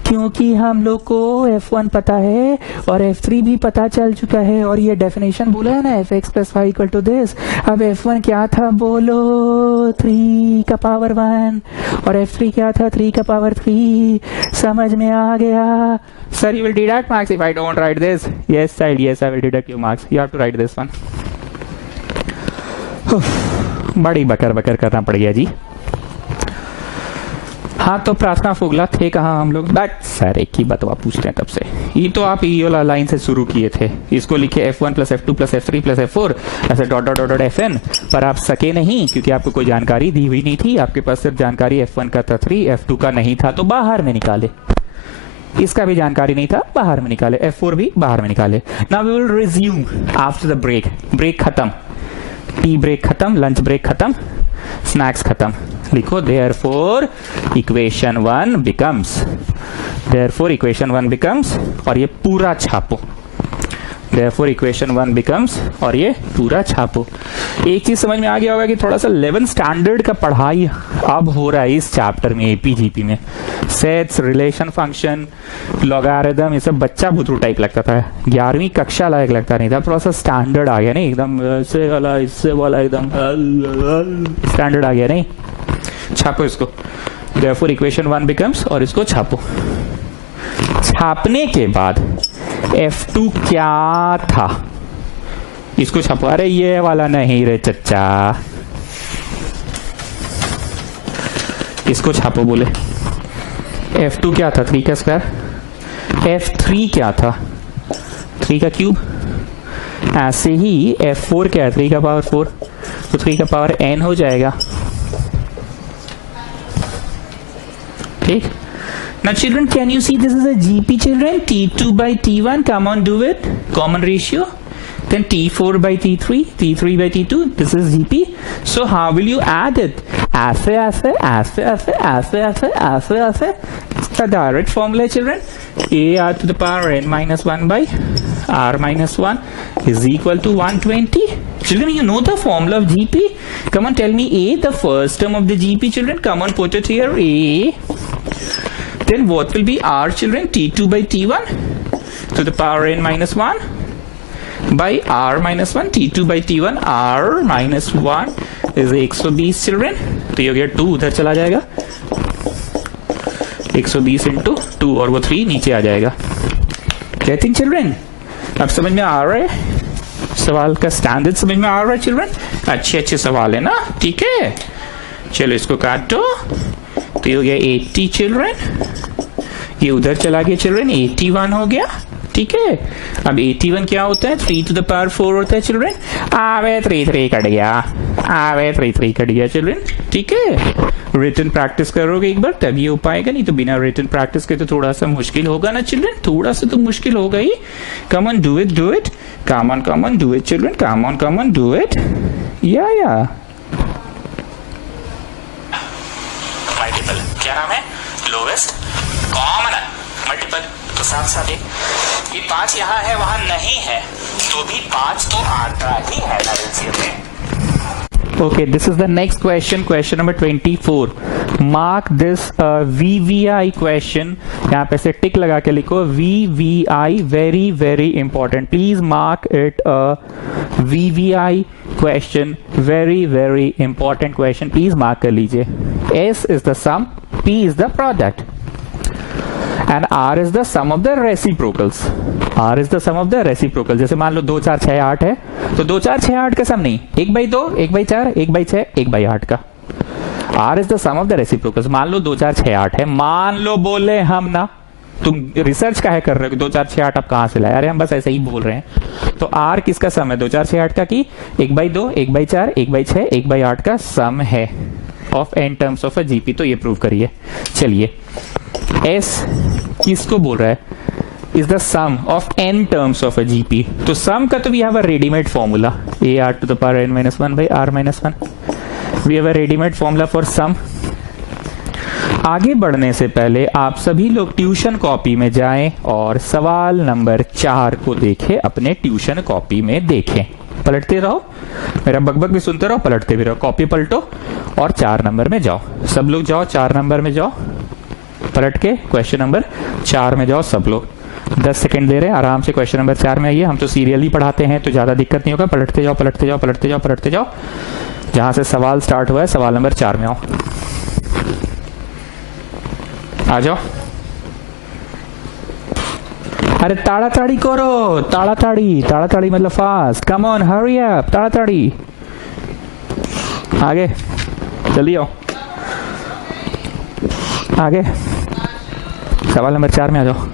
क्योंकि हम लोग को F1 पता है और F3 भी पता चल चुका है, और ये डेफिनेशन बोला है ना Fx plus Y equal to this. अब F1 क्या था बोलो, 3 का पावर 1, और F3 क्या था, 3 का पावर 3। समझ में आ गया। Sir, you will deduct marks if I don't write this. Yes, child. Yes, I will deduct your marks. You have to write this one. बड़ी बकर बकर करना पड़ गया जी। हाँ तो प्रार्थना फोगला थे कहाँ हम लोग, बट सर एक ही बतवा पूछते हैं तब से। ये तो आप ये वाला लाइन से शुरू किए थे, इसको लिखे F1 plus F2 plus F3 plus F4 ऐसे डॉट डॉट डॉट Fn, पर आप सके नहीं क्योंकि आपको कोई जानकारी दी हुई नहीं थी। आपके पास सिर्फ जानकारी F1 का था, 3 F2 का नहीं था, तो बाहर में निकाले। इसका भी जानकारी नहीं था, बाहर में निकाले। F4 भी बाहर में निकाले। Now we will resume after the break. Break खत्म, टी ब्रेक खत्म, लंच ब्रेक खत्म, स्नैक्स खत्म। लिखो therefore equation 1 becomes, therefore equation 1 becomes, और ये पूरा छापो। therefore equation 1 becomes, और ये पूरा छापो। एक चीज समझ में आ गया होगा कि थोड़ा सा 11 स्टैंडर्ड का पढ़ाई अब हो रहा है इस चैप्टर में, एपीजीपी में। सेट्स, रिलेशन फंक्शन, लॉगरिथम, ये सब बच्चा भुतरू टाइप लगता था, 11वीं कक्षा लायक लगता नहीं था। थोड़ा सा स्टैंडर्ड आ गया नहीं, एकदम इससे वाला एकदम स्टैंडर्ड आ गया नहीं। छापो इसको, therefore equation 1 becomes, और इसको छापो। छापने के बाद F2 क्या था इसको छापो। अरे ये वाला नहीं रे चच्चा, इसको छापो। बोले F2 क्या था, 3 का स्क्वायर। F3 क्या था, 3 का क्यूब। ऐसे ही F4 क्या है, 3 का पावर 4, तो 3 का पावर n हो जाएगा। ठीक, Now children, can you see this is a GP children? T2 by T1, come on, do it. Common ratio. Then T4 by T3, T3 by T2, this is GP. So how will you add it? ऐसे ऐसे ऐसे ऐसे ऐसे ऐसे ऐसे ऐसे. It's the direct formula children. AR to the power n minus 1 by R minus 1 is equal to 120. Children, you know the formula of GP? Come on, tell me A, the first term of the GP children. Come on, put it here, A. Then what will be R children? T2 by T1 to the power n minus 1 by R minus 1. T2 by T1 R minus 1 is 120 children. तो ये हो गया 2 उधर चला जाएगा, 120 into 2 और वो 3 नीचे आ जाएगा. कहते हैं चिल्ड्रन, अब समझ में आ रहा है? सवाल का स्टैंडर्ड समझ में आ रहा है चिल्ड्रन? अच्छे अच्छे सवाल है ना, ठीक है. चलो इसको काटो, तो ये हो गया 80 चिल्ड्रन, ये उधर चला गया चिल्ड्रन, 81 हो गया. ठीक है. अब 81 क्या होता है? 3 to the power 4 होता है चिल्ड्रन. आवे 3 कट गया, आवे 3 कट गया चिल्ड्रन. ठीक है. रिटन प्रैक्टिस करोगे एक बार तभी हो पाएगा, नहीं तो बिना रिटन प्रैक्टिस के तो थोड़ा सा मुश्किल होगा ना चिल्ड्रन, थोड़ा सा तो मुश्किल होगा ही. Come on do it, do it, come on do it children, come on do it. या मल्टीपल क्या नाम है? Lowest common multiple. तो साथ साथ ये 5 यहाँ है वहां नहीं है, तो भी 5 तो आता ही है ना एलसीएम में. Okay, this is the next question, question number 24. Mark this VVI question. यहाँ पे से टिक लगा के लिखो VVI, very very important. Please mark it a VVI question, very very important question. Please mark कर लीजिए. S is the sum, P is the product, and R is the sum of the reciprocals. R is the sum of the reciprocal. जैसे मान लो 2 4 6 8 है, तो 2 4 6 8 का सम नहीं, 1 by 2 1 by 4 1 by 6 1 by 8 का. R is the sum of the reciprocals. मान लो 2 4 6 8 है, मान लो बोले हम ना, तुम रिसर्च काहे कर रहे हो? 2 4 6 8 आप कहां से लाए? अरे हम बस ऐसे ही बोल रहे हैं. तो R किसका सम है? 2 4 6 8 का की 1 by 2 1 by 4 1 by 6 1 by 8 का सम है of n terms of a GP. तो ये प्रूव करिए. चलिए, S किसको बोल रहा है? is the sum of n terms of a GP. तो sum का तो we have a ready-made formula, AR to the power n minus 1 by R minus 1. We have a ready-made formula for sum. आगे बढ़ने से पहले आप सभी लोग ट्यूशन कॉपी में जाएं और सवाल नंबर 4 को देखें, अपने ट्यूशन कॉपी में देखें. पलटते रहो, मेरा बकबक भी सुनते रहो, पलटते भी रहो. कॉपी पलटो और 4 नंबर में जाओ. सब लोग जाओ 4 नंबर में जाओ, पलट के क्वेश्चन नंबर 4 में जाओ. सब लोग 10 सेकंड दे रहे हैं, आराम से क्वेश्चन नंबर 4 में आइए. हम तो सीरियली पढ़ाते हैं तो ज्यादा दिक्कत नहीं होगा. पलटते जाओ पलटते जाओ पलटते जाओ पलटते जाओ. जहां से सवाल स्टार्ट हुआ है सवाल नंबर 4 में आओ. आ जाओ. अरे ताड़ाताड़ी करो, ताड़ाताड़ी मतलब fast. Come on, hurry up, ताड़ाताड़ी. आगे जल्दी आओ, आगे. सवाल नंबर 4 में आ जाओ.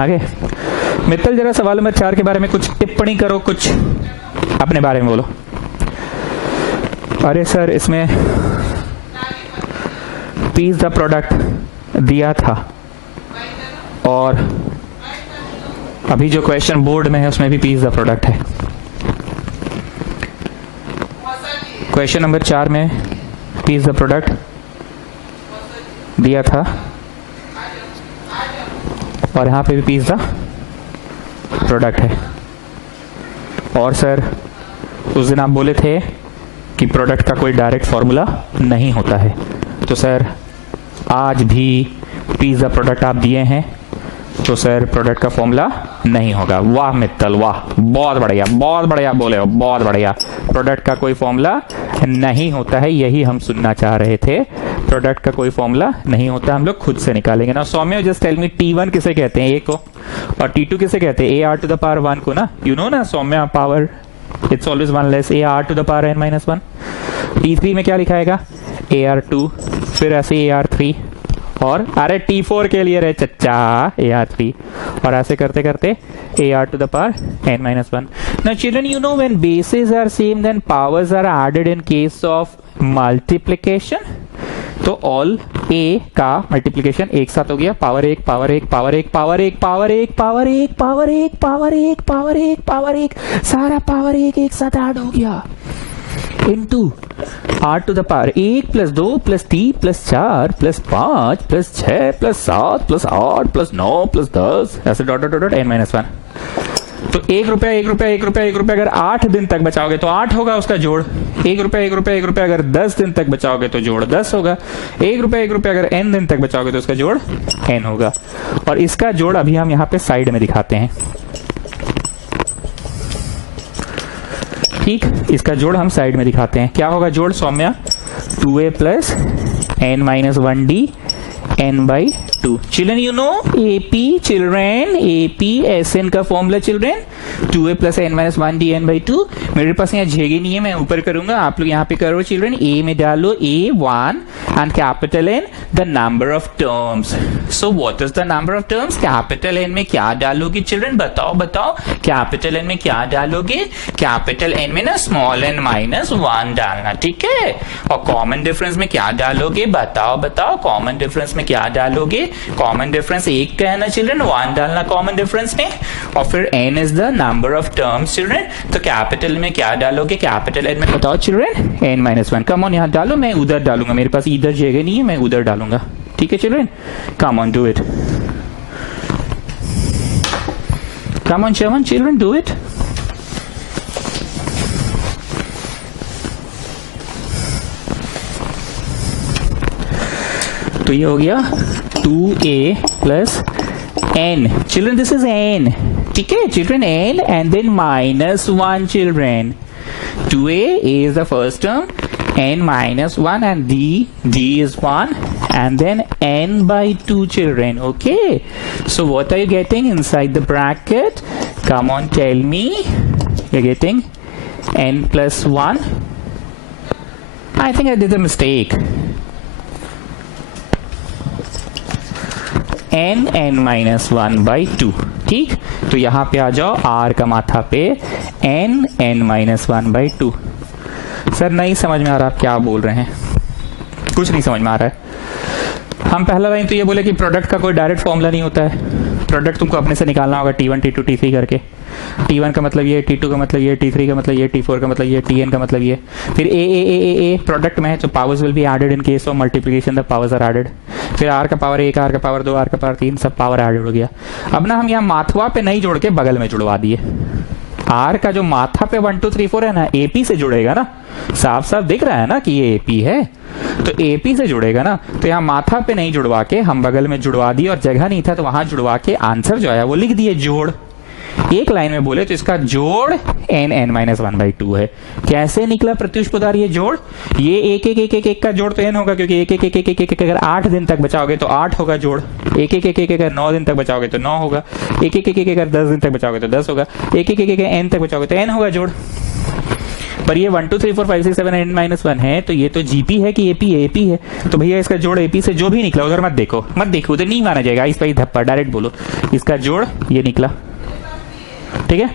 आगे मित्तल, जरा सवाल नंबर 4 के बारे में कुछ टिप्पणी करो, कुछ अपने बारे में बोलो. अरे सर, इसमें पीस द प्रोडक्ट दिया था और अभी जो क्वेश्चन बोर्ड में है उसमें भी पीस द प्रोडक्ट है. क्वेश्चन नंबर 4 में पीस द प्रोडक्ट दिया था और यहाँ पे भी पीस द प्रोडक्ट है. और सर उस दिन आप बोले थे कि प्रोडक्ट का कोई डायरेक्ट फॉर्मूला नहीं होता है, तो सर आज भी पीस द प्रोडक्ट आप दिए हैं, तो सर प्रोडक्ट का फॉर्मूला नहीं होगा. वाह मित्तल, वाह, बहुत बढ़िया बोले हो, बहुत बढ़िया. प्रोडक्ट का कोई फॉर्मूला नहीं होता है, यही हम सुनना चाह रहे थे. प्रोडक्ट का कोई फॉर्मूला नहीं होता, हम लोग खुद से निकालेंगे ना. सौम्य, जस्ट टेल मी, T1 किसे कहते हैं? ए को. और T2 किसे कहते हैं? AR to the power 1 को ना. यू नो ना Saumya, power it's always 1 less AR to the power n minus 1. T3 में क्या लिखाएगा? AR2, फिर ऐसे AR3, और अरे T4 के लिए रहे चच्चा AR3, और ऐसे करते करते AR to the power n minus 1. Now children, you know when bases are same then powers are added in case of multiplication. तो ऑल ए का मल्टीप्लीकेशन एक साथ हो गया, पावर एक पावर एक पावर एक पावर एक पावर एक पावर एक पावर एक पावर एक पावर एक पावर एक, सारा पावर एक साथ ऐड हो गया into R to the power 1 plus 2 plus 3 plus 4 plus 5 plus 6 plus 7 plus 8 plus 9 plus 10 ऐसे डॉट डॉट डॉट n-1। तो 1 रुपया 1 रुपया 1 रुपया 1 रुपया अगर 8 दिन तक बचाओगे तो 8 होगा उसका जोड़। 1 रुपया 1 रुपया 1 रुपया अगर 10 दिन तक बचाओगे तो जोड़ 10 होगा। 1 रुपया 1 रुपया अगर n दिन तक बचाओगे तो उसका जोड़ n होगा। और इसका जोड़ अभी हम यहाँ पे साइड में दिखाते हैं। ठीक, इसका जोड़ हम साइड में दिखाते हैं। क्या होगा जोड़ Saumya? 2a plus n-1d n/2। Children you know AP, children AP SN का formula children 2a plus n-1d n/2। मेरे पास यहाँ जगह नहीं है, मैं ऊपर करूंगा, आप लोग यहाँ पे करो चिल्ड्रन। A में डालो A1 and capital N the number of terms. So what is the number of terms? Capital N में क्या डालोगे चिल्ड्रन? बताओ बताओ, कैपिटल N में क्या डालोगे? कैपिटल N में ना स्मॉल n माइनस 1 डालना, ठीक है। और कॉमन डिफरेंस में क्या डालोगे? बताओ बताओ, कॉमन डिफरेंस में क्या डालोगे? कॉमन डिफरेंस एक का है ना चिल्ड्रन, 1 डालना कॉमन डिफरेंस में। और फिर n is the number of terms children, तो कैपिटल में क्या डालोगे? कैपिटल N में बताओ चिल्ड्रन n-1। कम ऑन यहाँ डालो, मैं उधर डालूंगा, मेरे पास इधर जगह नहीं है, मैं उधर डालूंगा, ठीक है children. Come on do it, come on Chaman children, do it. तो ये हो गया 2a plus n। Children this is n, ठीक है children, n and then -1 children. 2a, a is the first term, n-1 and d is 1 and then n/2 children. Okay, so what are you getting inside the bracket? Come on, tell me. You're getting n plus 1. I think I did a mistake. n-1/2। ठीक, तो यहां पे आ जाओ, r का माथा पे n-1/2। Sir नहीं समझ में आ रहा आप क्या बोल रहे हैं, कुछ नहीं समझ में आ रहा है। हम पहला लाइन तो ये बोले कि प्रोडक्ट का कोई डायरेक्ट फॉर्मूला नहीं होता है, प्रोडक्ट तुमको अपने से निकालना होगा T1 T2 T3 करके। T1 का मतलब ये, T2 का मतलब ये, T3 का मतलब ये, T4 का मतलब ये, Tn का मतलब ये। फिर ए प्रोडक्ट में है तो powers will be added in case of multiplication, the powers are added. फिर r का पावर 1, r का पावर 2, r का पावर 3, सब पावर एडेड हो गया। अब ना हम यहाँ माथवा पे नहीं जोड़ के बगल में जुड़वा दिए। r का जो माथा पे 1 2 3 4 है ना, AP से जुड़ेगा ना, साफ साफ दिख रहा है ना कि ये AP है, तो AP से जुड़ेगा ना। तो यहाँ माथा पे नहीं जुड़वा के हम बगल में जुड़वा दिए, और जगह नहीं था तो वहां जुड़वा के आंसर जो आया वो लिख दिए जोड़। एक लाइन में बोले तो इसका जोड़ n-1/2 है। कैसे निकला प्रत्युष पुदार ये जोड़? ये एक का जोड़ तो n होगा, क्योंकि एक अगर 8 दिन तक बचाओगे तो 8 होगा जोड़। एक अगर 9 दिन तक बचाओगे तो 9 होगा। एक अगर 10 दिन तक बचाओगे तो 10 होगा। एक n तक बचाओगे तो n होगा जोड़। पर ये 1 2 3 4 5 6 7 n-1 है, तो ये तो GP है कि AP है, तो भैया इसका जोड़ AP से जो भी निकला उधर मत देखो उधर नहीं माना जाएगा। इस पर धप्पा डायरेक्ट बोलो, इसका जोड़ ये निकला, ठीक है।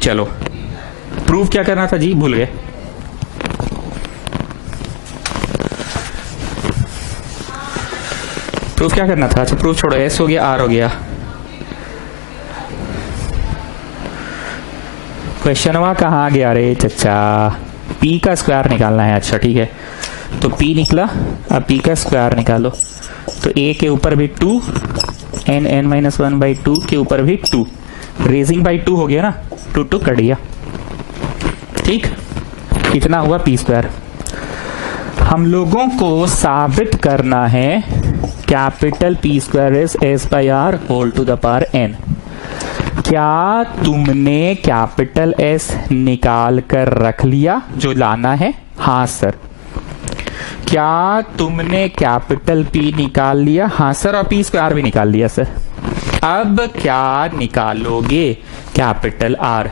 चलो प्रूफ क्या करना था जी, भूल गए। प्रूफ क्या करना था? अच्छा प्रूफ छोड़ो, S हो गया, R हो गया। क्वेश्चनवा कहाँ गया रे चचा? P का स्क्वायर निकालना है। अच्छा ठीक है, तो P निकला, अब P का स्क्वायर निकालो। तो A के ऊपर भी 2, n-1/2 के ऊपर भी 2, रेजिंग बाई 2 हो गया ना, 2 2 कट गया। ठीक, इतना हुआ P स्क्वायर। हम लोगों को साबित करना है capital P square is S/R whole to the power n। क्या तुमने कैपिटल S निकाल कर रख लिया जो लाना है? हाँ सर। क्या तुमने कैपिटल P निकाल लिया? हाँ सर। और P स्क्वायर भी निकाल लिया सर। अब क्या निकालोगे? Capital R।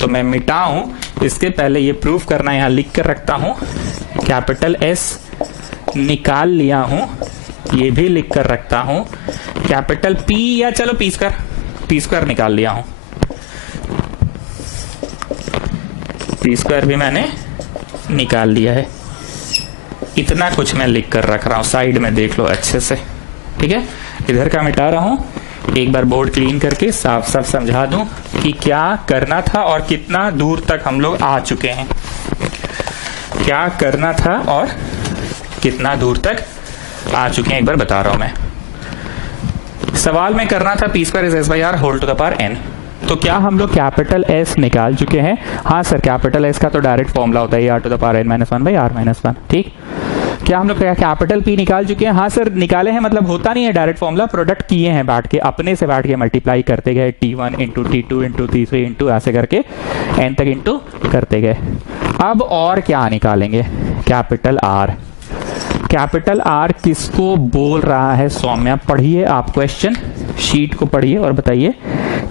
तो मैं मिटाऊं इसके पहले ये प्रूफ करना यहां लिख कर रखता हूं। कैपिटल S निकाल लिया हूं, ये भी लिख कर रखता हूं। कैपिटल P या चलो P स्क्वायर निकाल लिया हूं। P स्क्वायर भी मैंने निकाल लिया है। इतना कुछ मैं लिख कर रख रहा हूं, साइड में देख लो अच्छे से, ठीक है। इधर का मिटा रहा हूं, एक बार बोर्ड क्लीन करके साफ साफ समझा दूं कि क्या करना था और कितना दूर तक हम लोग आ चुके हैं। क्या करना था और कितना दूर तक आ चुके हैं, एक बार बता रहा हूं मैं। सवाल में करना था P square is S by R whole to the power N. तो क्या हम लोग कैपिटल एस निकाल चुके हैं? हाँ सर, कैपिटल एस का तो डायरेक्ट फॉर्मूला होता है R to the power N minus one by R minus one, ठीक। क्या हम लोग कैपिटल पी निकाल चुके हैं? हाँ सर निकाले हैं, मतलब होता नहीं है डायरेक्ट फॉर्मूला, प्रोडक्ट किए हैं बैठ के, अपने से बैठ के मल्टीप्लाई करते गए, t1 into t2 into t3 into ऐसे करके n तक इंटू करते गए। अब और क्या निकालेंगे? Capital R. कैपिटल आर किसको बोल रहा है सौम्या? पढ़िए आप क्वेश्चन शीट को पढ़िए और बताइए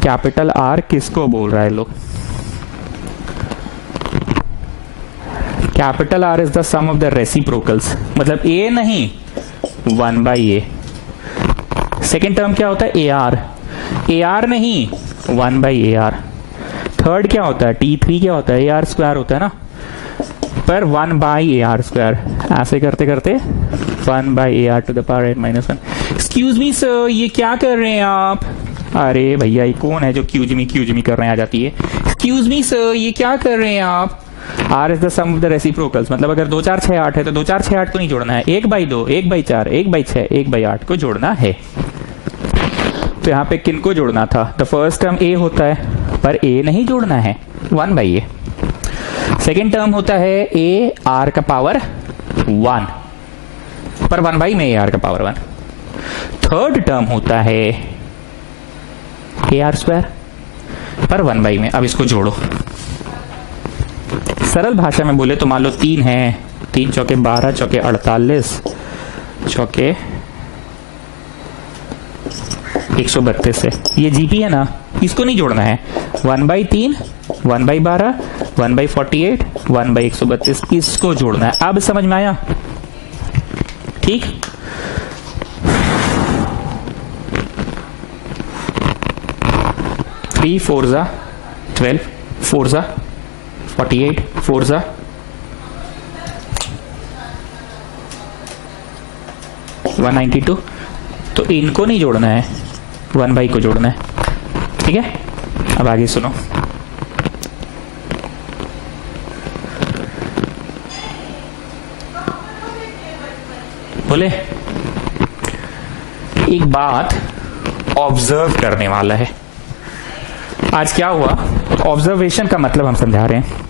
कैपिटल आर किसको बोल रहा है लोग। Capital R is the sum of the reciprocals, मतलब ए नहीं 1 बाई ए। सेकेंड टर्म क्या होता है? A R. ए आर नहीं 1 बाई ए आर। थर्ड क्या होता है? t3 क्या होता है? ए आर स्क्वायर होता है ना, पर 1 बाई ए आर स्क्वायर। ऐसे करते करते 1 by A R to the power N minus one. Excuse me sir, ये क्या कर रहे हैं आप? अरे भैया ये कौन है जो क्यूज मी कर रहे हैं? आ जाती है। एक्सक्यूज मी सर, ये क्या कर रहे हैं आप? R is the sum of the reciprocals, मतलब अगर 2 4 6 8 है तो 2 4 6 8 को नहीं जोड़ना है, 1 बाई 2 1 बाई 4 1 बाई 6 1 बाई 8 को जोड़ना है। तो यहाँ पे किन को जोड़ना था? द फर्स्ट टर्म ए होता है, पर ए नहीं जोड़ना है, 1 बाई ए। सेकेंड टर्म होता है ए आर का पावर 1, पर 1 बाई में ए आर का पावर 1। थर्ड टर्म होता है ए आर स्क्वायर, पर 1 बाई में। अब इसको जोड़ो। सरल भाषा में बोले तो मान लो 3 है, 3 चौके 12 चौके 48 चौके 132 है, ये जीपी है ना, इसको नहीं जोड़ना है। 1 बाई 3 1 बाई 12 1 बाई 48 1 बाई 132 इसको जोड़ना है। अब समझ में आया? ठीक। थ्री 4 जा 12 4 जा 48 4 जा 192। तो इनको नहीं जोड़ना है, 1 बाई को जोड़ना है, ठीक है। अब आगे सुनो। बोले एक बात ऑब्जर्व करने वाला है। आज क्या हुआ? ऑब्जर्वेशन का मतलब हम समझा रहे हैं।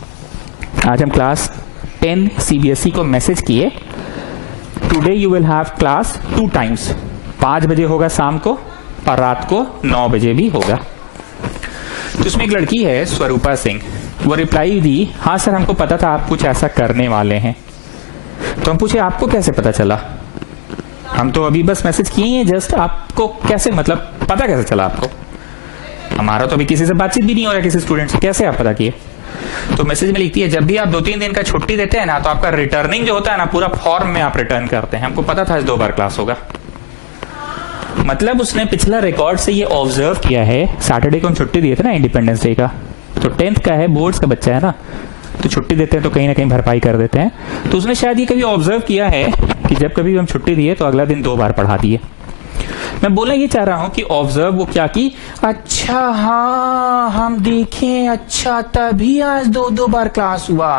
आज हम क्लास 10 सीबीएसई को मैसेज किए, today you will have class 2 times, 5 बजे होगा शाम को और रात को 9 बजे भी होगा। तो उसमें एक लड़की है स्वरूपा सिंह, वो रिप्लाई दी, हाँ सर हमको पता था आप कुछ ऐसा करने वाले हैं। तो हम पूछे आपको कैसे पता चला? हम तो अभी बस मैसेज किए हैं जस्ट, आपको कैसे, मतलब पता कैसे चला आपको? हमारा तो अभी किसी से बातचीत भी नहीं हो रहा, किसी स्टूडेंट से, कैसे आप पता किए? तो मैसेज में लिखती है, जब भी आप 2-3 दिन का छुट्टी देते हैं ना, तो आपका रिटर्निंग जो होता है ना, पूरा फॉर्म में आप रिटर्न करते हैं। हमको पता था 2 बार क्लास होगा। मतलब उसने पिछला रिकॉर्ड से ये ऑब्जर्व किया है। सैटरडे को हम छुट्टी दिए थे ना इंडिपेंडेंस डे का, तो 10th का है, बोर्ड्स का बच्चा है ना, तो छुट्टी देते हैं तो कहीं ना कहीं भरपाई कर देते हैं। तो उसने शायद ये कभी ऑब्जर्व किया है कि जब कभी हम छुट्टी दिए तो अगला दिन 2 बार पढ़ा दिए। मैं बोलना ये चाह रहा हूं कि ऑब्जर्व वो क्या की, अच्छा हाँ हम देखें, अच्छा तभी आज 2-2 बार क्लास हुआ,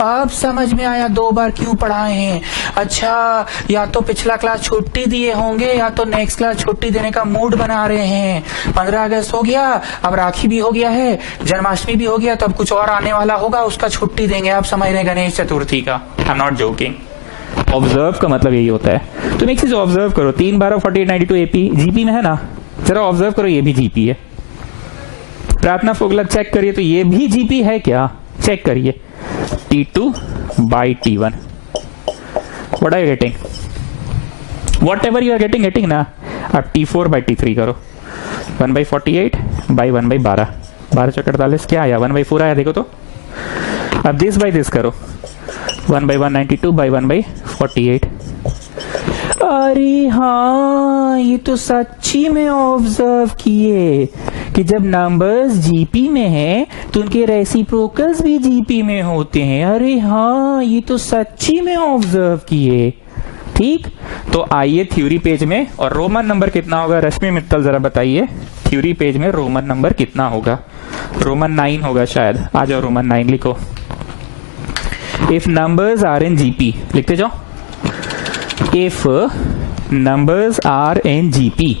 अब समझ में आया 2 बार क्यों पढ़ाए हैं। अच्छा या तो पिछला क्लास छुट्टी दिए होंगे या तो नेक्स्ट क्लास छुट्टी देने का मूड बना रहे हैं। 15 अगस्त हो गया, अब राखी भी हो गया है, जन्माष्टमी भी हो गया, तो अब कुछ और आने वाला होगा, उसका छुट्टी देंगे। आप समझ रहे गणेश चतुर्थी का। I am not joking. Observe का मतलब यही होता है। तुम एक चीज ऑब्जर्व करो, 3 12 48 92 एपी जीपी में है ना, जरा ऑब्जर्व करो, ये भी जीपी है। प्रार्थना फोगला चेक करिए तो ये भी जीपी है क्या, चेक करिए। T2 by T1, what are you getting? Whatever you are getting ना। अब T4 by T3 करो, 1 by 48 by 1 by 12 12 चौक 48 क्या आया, 1 by 4 आया, देखो तो। अब दिस बाई दिस करो, 1 by 192 by 1 by 48। अरे हाँ, ये तो सच्ची में ऑब्जर्व किए कि जब नंबर्स जीपी में हैं तो उनके रेसिप्रोकल्स भी जीपी में होते हैं। अरे हाँ, ये तो सच्ची में ऑब्जर्व किए। ठीक, तो आइए थ्योरी पेज में, और रोमन नंबर कितना होगा रश्मि मित्तल जरा बताइए, थ्योरी पेज में रोमन नंबर कितना होगा? रोमन 9 होगा शायद। आ जाओ, रोमन 9 लिखो। If numbers are in GP, लिखते जाओ। If numbers are in GP,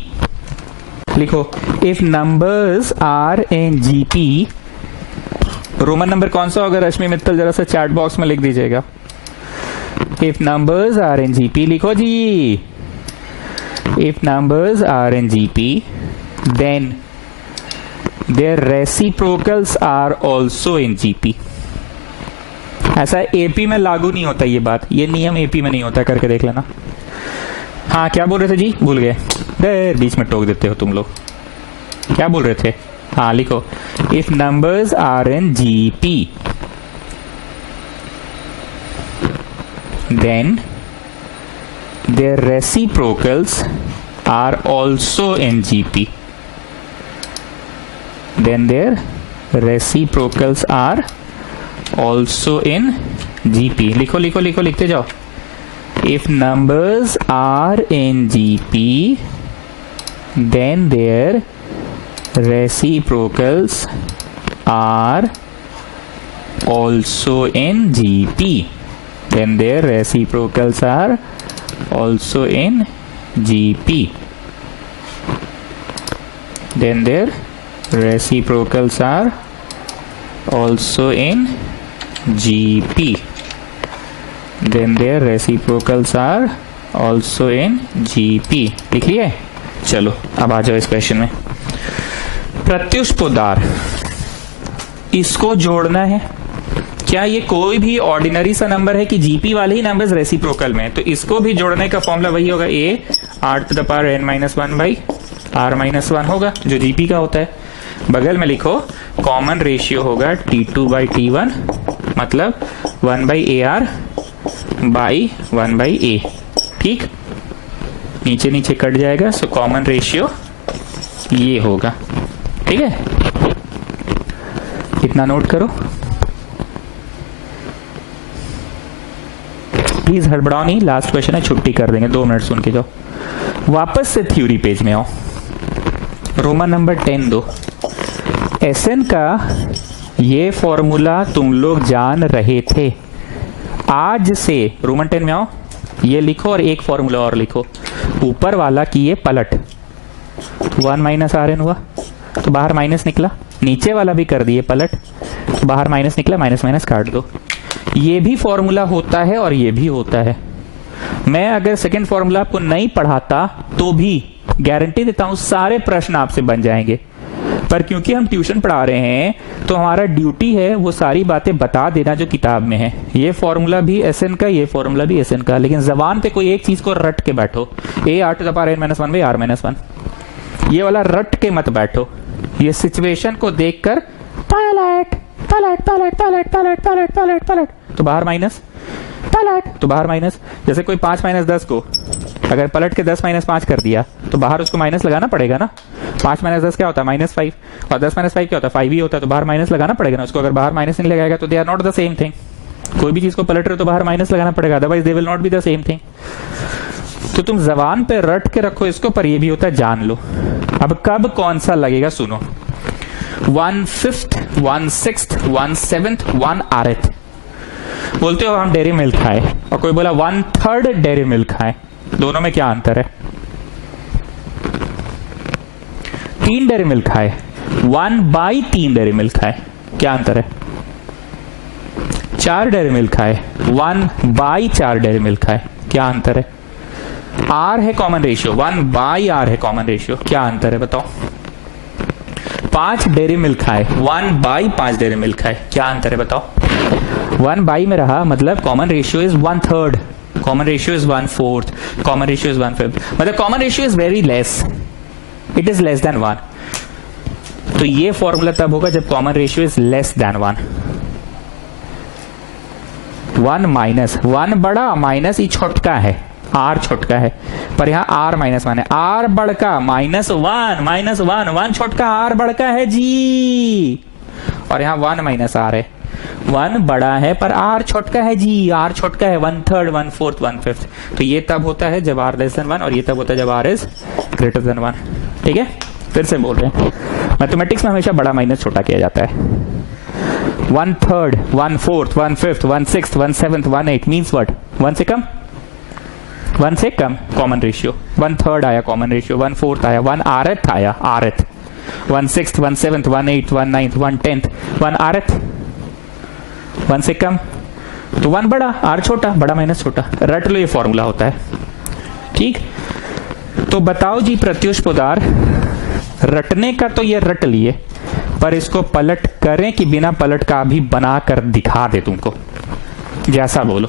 लिखो। If numbers are in GP, Roman number कौन सा होगा रश्मि मित्तल? जरा सा चैट बॉक्स में लिख दीजिएगा। If numbers are in GP लिखो जी। If numbers are in GP then their reciprocals are also in GP. ऐसा एपी में लागू नहीं होता ये बात, ये नियम एपी में नहीं होता, करके देख लेना। हाँ, क्या बोल रहे थे जी? भूल गए, बीच में टोक देते हो तुम लोग। क्या बोल रहे थे? हाँ लिखो। If numbers are in GP then their reciprocals are also in GP. Then their reciprocals are also in GP. लिखो लिखो लिखो, लिखते जाओ। If numbers are in GP, then their reciprocals are also in GP. Then their reciprocals are also in GP. Then their reciprocals are also in GP. Then their reciprocals are also in GP. लिख लिए? चलो अब आ जाओ इस question में। प्रत्युष्पोदार, इसको जोड़ना है। क्या ये कोई भी ऑर्डिनरी सा नंबर है कि जीपी वाले ही नंबर्स रेसिप्रोकल में है? तो इसको भी जोड़ने का फॉर्मूला वही होगा, a r⁻n-1/r-1 होगा, जो जीपी का होता है। बगल में लिखो कॉमन रेशियो होगा t2/t1, मतलब 1/ar/1/a। ठीक, नीचे नीचे कट जाएगा, सो कॉमन रेशियो ये होगा। ठीक है, इतना नोट करो। प्लीज हड़बड़ाओ नहीं, लास्ट क्वेश्चन है, छुट्टी कर देंगे, 2 मिनट सुन के जाओ। वापस से थ्योरी पेज में आओ, रोमन नंबर 10 दो। एसएन का ये फॉर्मूला तुम लोग जान रहे थे। आज से रोमन 10 में आओ, ये लिखो और एक फॉर्मूला और लिखो। ऊपर वाला की ये पलट, 1 - rn हुआ तो बाहर माइनस निकला, नीचे वाला भी कर दिए पलट, तो बाहर माइनस निकला, माइनस माइनस काट दो। ये भी फॉर्मूला होता है और ये भी होता है। मैं अगर सेकंड फॉर्मूला आपको नहीं पढ़ाता तो भी गारंटी देता हूं सारे प्रश्न आपसे बन जाएंगे, पर क्योंकि हम ट्यूशन पढ़ा रहे हैं तो हमारा ड्यूटी है वो सारी बातें बता देना जो किताब में है। ये फॉर्मूला भी एसएन का, ये फॉर्मूला भी एसएन का, लेकिन जबान पे कोई एक चीज को रट के बैठो। a r⁻n-1/r-1, ये वाला रट के मत बैठो। ये सिचुएशन को देखकर पलट पलट पलट पलट पलट पलट पलट पलट, तो बाहर माइनस, पलट तो बाहर माइनस। जैसे कोई 5 - 10 को अगर पलट के 10 - 5 कर दिया तो बाहर उसको माइनस लगाना पड़ेगा ना। 5 - 10 क्या होता है? -5, और 10 - 5 क्या होता है? 5 ही होता है, तो बाहर माइनस लगाना पड़ेगा ना उसको। अगर बाहर माइनस नहीं लगाएगा तो they are not the same thing. कोई भी चीज को पलट रहे हो तो बाहर माइनस लगाना पड़ेगा, otherwise they will not be the same thing. तो तुम जबान पे रट के रखो इसको, पर ये भी होता है जान लो। अब कब कौन सा लगेगा सुनो। 1/5, 1/6, 1/7, 1/8 बोलते हो हम डेयरी मिल्क खाए, और कोई बोला 1/3 डेयरी मिल्क खाए। दोनों में क्या अंतर है? 3 डेयरी मिल्क खाए, 1/3 डेयरी मिल्क खाए, क्या अंतर है? 4 डेयरी मिल्क खाए, 1/4 डेयरी मिल्क खाए, क्या अंतर है? R है कॉमन रेशियो, 1/r है कॉमन रेशियो, क्या अंतर है बताओ? 5 डेयरी मिल्क खाए, 1/5 डेयरी मिल्क खाए, क्या अंतर है बताओ? 1/, में रहा मतलब common ratio is 1/3, common ratio is 1/4, common ratio is 1/5, मतलब common ratio is very less, it is less than 1। तो ये फॉर्मूला तब होगा जब common ratio is less than 1। 1 - 1 बड़ा, माइनस ही छोटका है, आर छोटका है, पर यहाँ आर -1 है, आर बड़का -1 1 छोटका आर बड़का है जी, और यहाँ 1 - आर है, 1 बड़ा है पर आर छोटका है जी, आर छोटका है 1/3 1/4 1/5। तो ये तब होता है जब आर लेस देन 1 और ये तब होता है जब आर इज ग्रेटर देन 1। ठीक है, फिर से बोल रहे हैं, मैथमेटिक्स में हमेशा बड़ा माइनस छोटा किया जाता है। 1/3 1/4 1/5 1/6 1/7 1/8 मीन्स व्हाट? 1 से कम, 1 से कम कॉमन रेशियो, 1/3 आया कॉमन रेशियो, 1/4 आया, 1/8 आया, आरथ 1/6 1/7 1/8 1/9 1/10 1 आरथ, 1 से कम तो 1 बड़ा, आर छोटा, बड़ा माइनस छोटा, रट लो, ये फॉर्मूला होता है। ठीक, तो बताओ जी प्रत्युष पुदार, रटने का तो ये रट लिए, पर इसको पलट करें कि बिना पलट का भी बना कर दिखा दे तुमको, जैसा बोलो।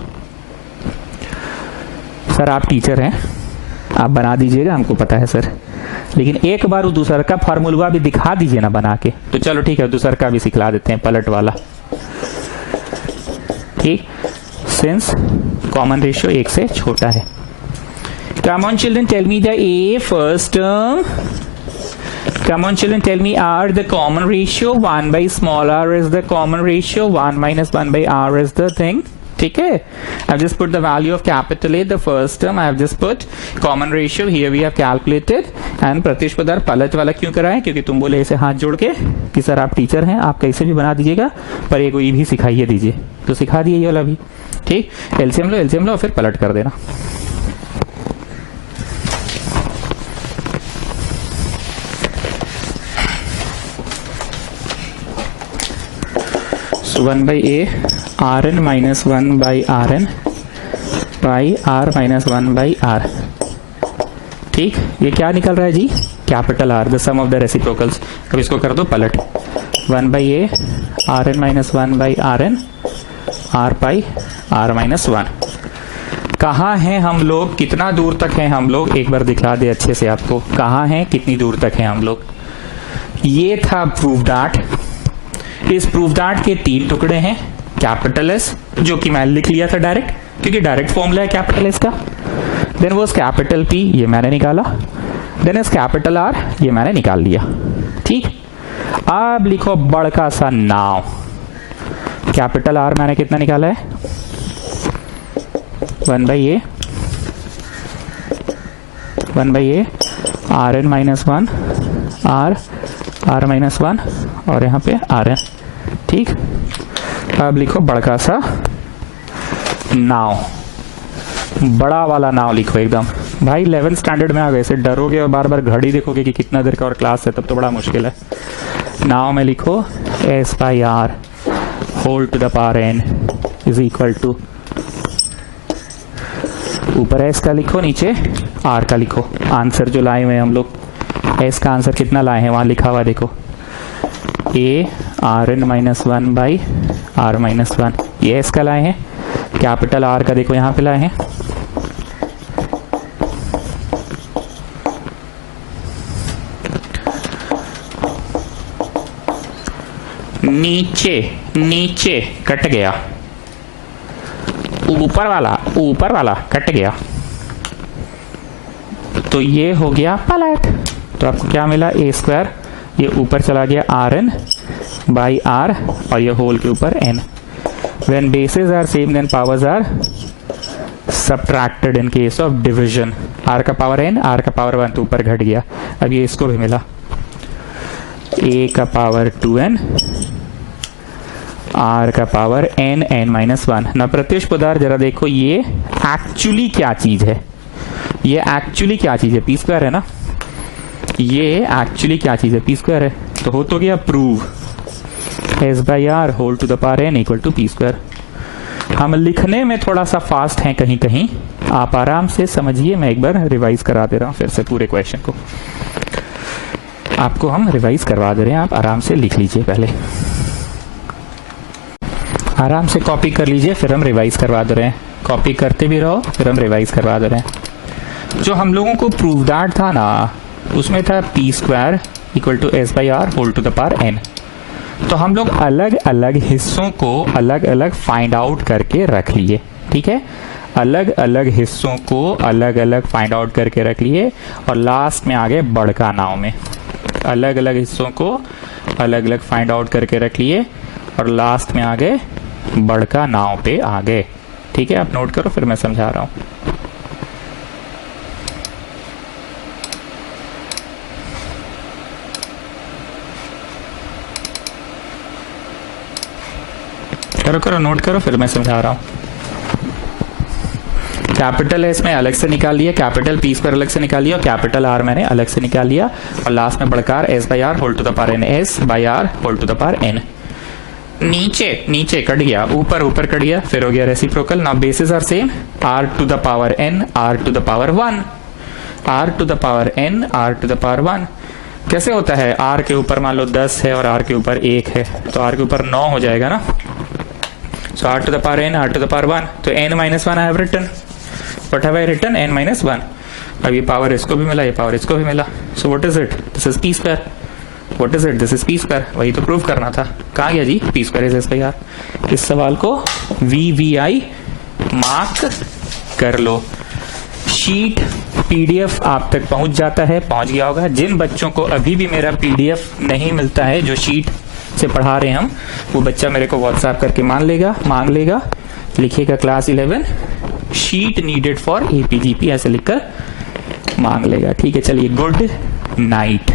सर आप टीचर हैं, आप बना दीजिएगा, हमको पता है सर, लेकिन एक बार वो दूसरा का फार्मूला भी दिखा दीजिए ना बना के। तो चलो ठीक है, दूसरा का भी सिखला देते हैं, पलट वाला। ठीक, सिंस कॉमन रेशियो 1 से छोटा है। Come on children, tell me the A first term. Come on children, tell me R the common ratio, 1 by small r is the common ratio, 1 minus 1 by r is the thing. ठीक है, I've just put the value of capital A, the first term, I've just put common ratio, here we have calculated, and Pratyush पदार्थ पलट वाला क्यों कराए? क्योंकि तुम बोले ऐसे हाथ जोड़ के कि सर आप टीचर हैं, आप कैसे भी बना दीजिएगा, पर ये कोई भी सिखाइए दीजिए, तो सिखा दिए ये वाला भी। ठीक, एलसीएम लो और फिर पलट कर देना। So 1 by A Rn minus 1 by Rn by R minus 1 by R। ठीक, ये क्या निकल रहा है जी? Capital R, the sum of the reciprocals. अब इसको कर दो पलट, 1 by A Rn minus 1 by Rn R by R minus 1। कहाँ हैं हम लोग, कितना दूर तक हैं हम लोग, एक बार दिखला दे अच्छे से आपको, कहाँ हैं, कितनी दूर तक हैं हम लोग। ये था प्रूफ डाट। इस प्रूफ डाट के 3 टुकड़े हैं, कैपिटल एस जो कि मैं लिख लिया था डायरेक्ट, क्योंकि डायरेक्ट फॉर्मूला है कैपिटल एस का। देन वो कैपिटल पी, ये मैंने निकाला। देन इस कैपिटल आर, ये मैंने निकाल लिया। ठीक, अब लिखो बड़का सा नाव। कैपिटल आर मैंने कितना निकाला है? 1 by A Rn minus 1 R minus 1 और यहाँ पे Rn। ठीक, अब लिखो बड़का सा नाव, बड़ा वाला नाव लिखो एकदम। भाई 11th स्टैंडर्ड में आ गए, से डरोगे और बार बार घड़ी देखोगे कि कितना देर का और क्लास है, तब तो बड़ा मुश्किल है। नाव में लिखो S by R whole to the power n is equal to, ऊपर S का लिखो, नीचे R का लिखो। आंसर जो लाए हुए हैं हम लोग, S का आंसर कितना लाए हैं वहां लिखा हुआ देखो, A Rn minus 1 by R minus 1, ये S का लाए हैं। कैपिटल R का देखो यहाँ पे लाए हैं, नीचे कट गया, ऊपर वाला कट गया, तो ये हो गया पलट। तो आपको क्या मिला? A², ये ऊपर चला गया Rn by R और ये होल के ऊपर n। When bases are same then powers are subtracted in case of division। R का पावर n, R का पावर 1 तो ऊपर घट गया। अब ये इसको भी मिला, A का पावर 2n R का पावर n minus 1। ना प्रत्युष पदार्थ जरा देखो ये एक्चुअली क्या चीज है, ये एक्चुअली क्या चीज है? p² है ना, ये एक्चुअली क्या चीज है? p² है। तो हो तो गया prove S by R whole to the power n equal to p²। हम लिखने में थोड़ा सा फास्ट हैं कहीं कहीं, आप आराम से समझिए, मैं एक बार रिवाइज करा दे रहा हूं फिर से पूरे क्वेश्चन को, आपको हम रिवाइज करवा दे रहे हैं, आप आराम से लिख लीजिए, पहले आराम से कॉपी कर लीजिए, फिर हम रिवाइज करवा दे रहे हैं। कॉपी करते भी रहो, फिर हम रिवाइज करवा दे रहे हैं। जो हम लोगों को प्रूफ दैट था ना, उसमें था p² equal to S by R whole to the power n। तो हम लोग अलग अलग हिस्सों को अलग अलग फाइंड आउट करके रख लिए। ठीक है, अलग अलग हिस्सों को अलग अलग फाइंड आउट करके रख लिए और लास्ट में आगे बड़का नाव में। अलग अलग हिस्सों को अलग अलग फाइंड आउट करके रख लिए और लास्ट में आगे बड़का नाव पे आ गए। ठीक है, आप नोट करो, फिर मैं समझा रहा हूं। करो करो, नोट करो, फिर मैं समझा रहा हूं। कैपिटल एस में अलग से निकाल लिया, कैपिटल पी स्क्वायर अलग से निकाल लिया और कैपिटल आर मैंने अलग से निकाल लिया और लास्ट में बढ़कर S by R whole to the power N, S by R whole to the power N. नीचे नीचे कट गया, ऊपर ऊपर कट गया, फिर हो गया reciprocal. Now basis are same, R to the power N, R to the power 1, R to the power N, R to the power 1। कैसे होता है, आर के ऊपर मान लो 10 है और आर के ऊपर 1 है, तो आर के ऊपर 9 हो जाएगा ना। So R to the power N, R to the power 1, तो n minus 1 I have written. What have I written? n minus 1. अब ये पावर इसको भी मिला, ये पावर इसको भी मिला। So what is it? This is p square. What is it? This is p square. वही तो प्रूव करना था। कहाँ गया जी? p square is s by r. इस सवाल को VVI मार्क कर लो। शीट PDF आप तक पहुंच जाता है, पहुंच गया होगा। जिन बच्चों को अभी भी मेरा PDF नहीं मिलता है, जो शीट से पढ़ा रहे हैं हम, वो बच्चा मेरे को व्हाट्सएप करके मांग लेगा, लिखिएगा class 11 sheet needed for APGP ऐसे लिखकर मांग लेगा। ठीक है, चलिए, गुड नाइट।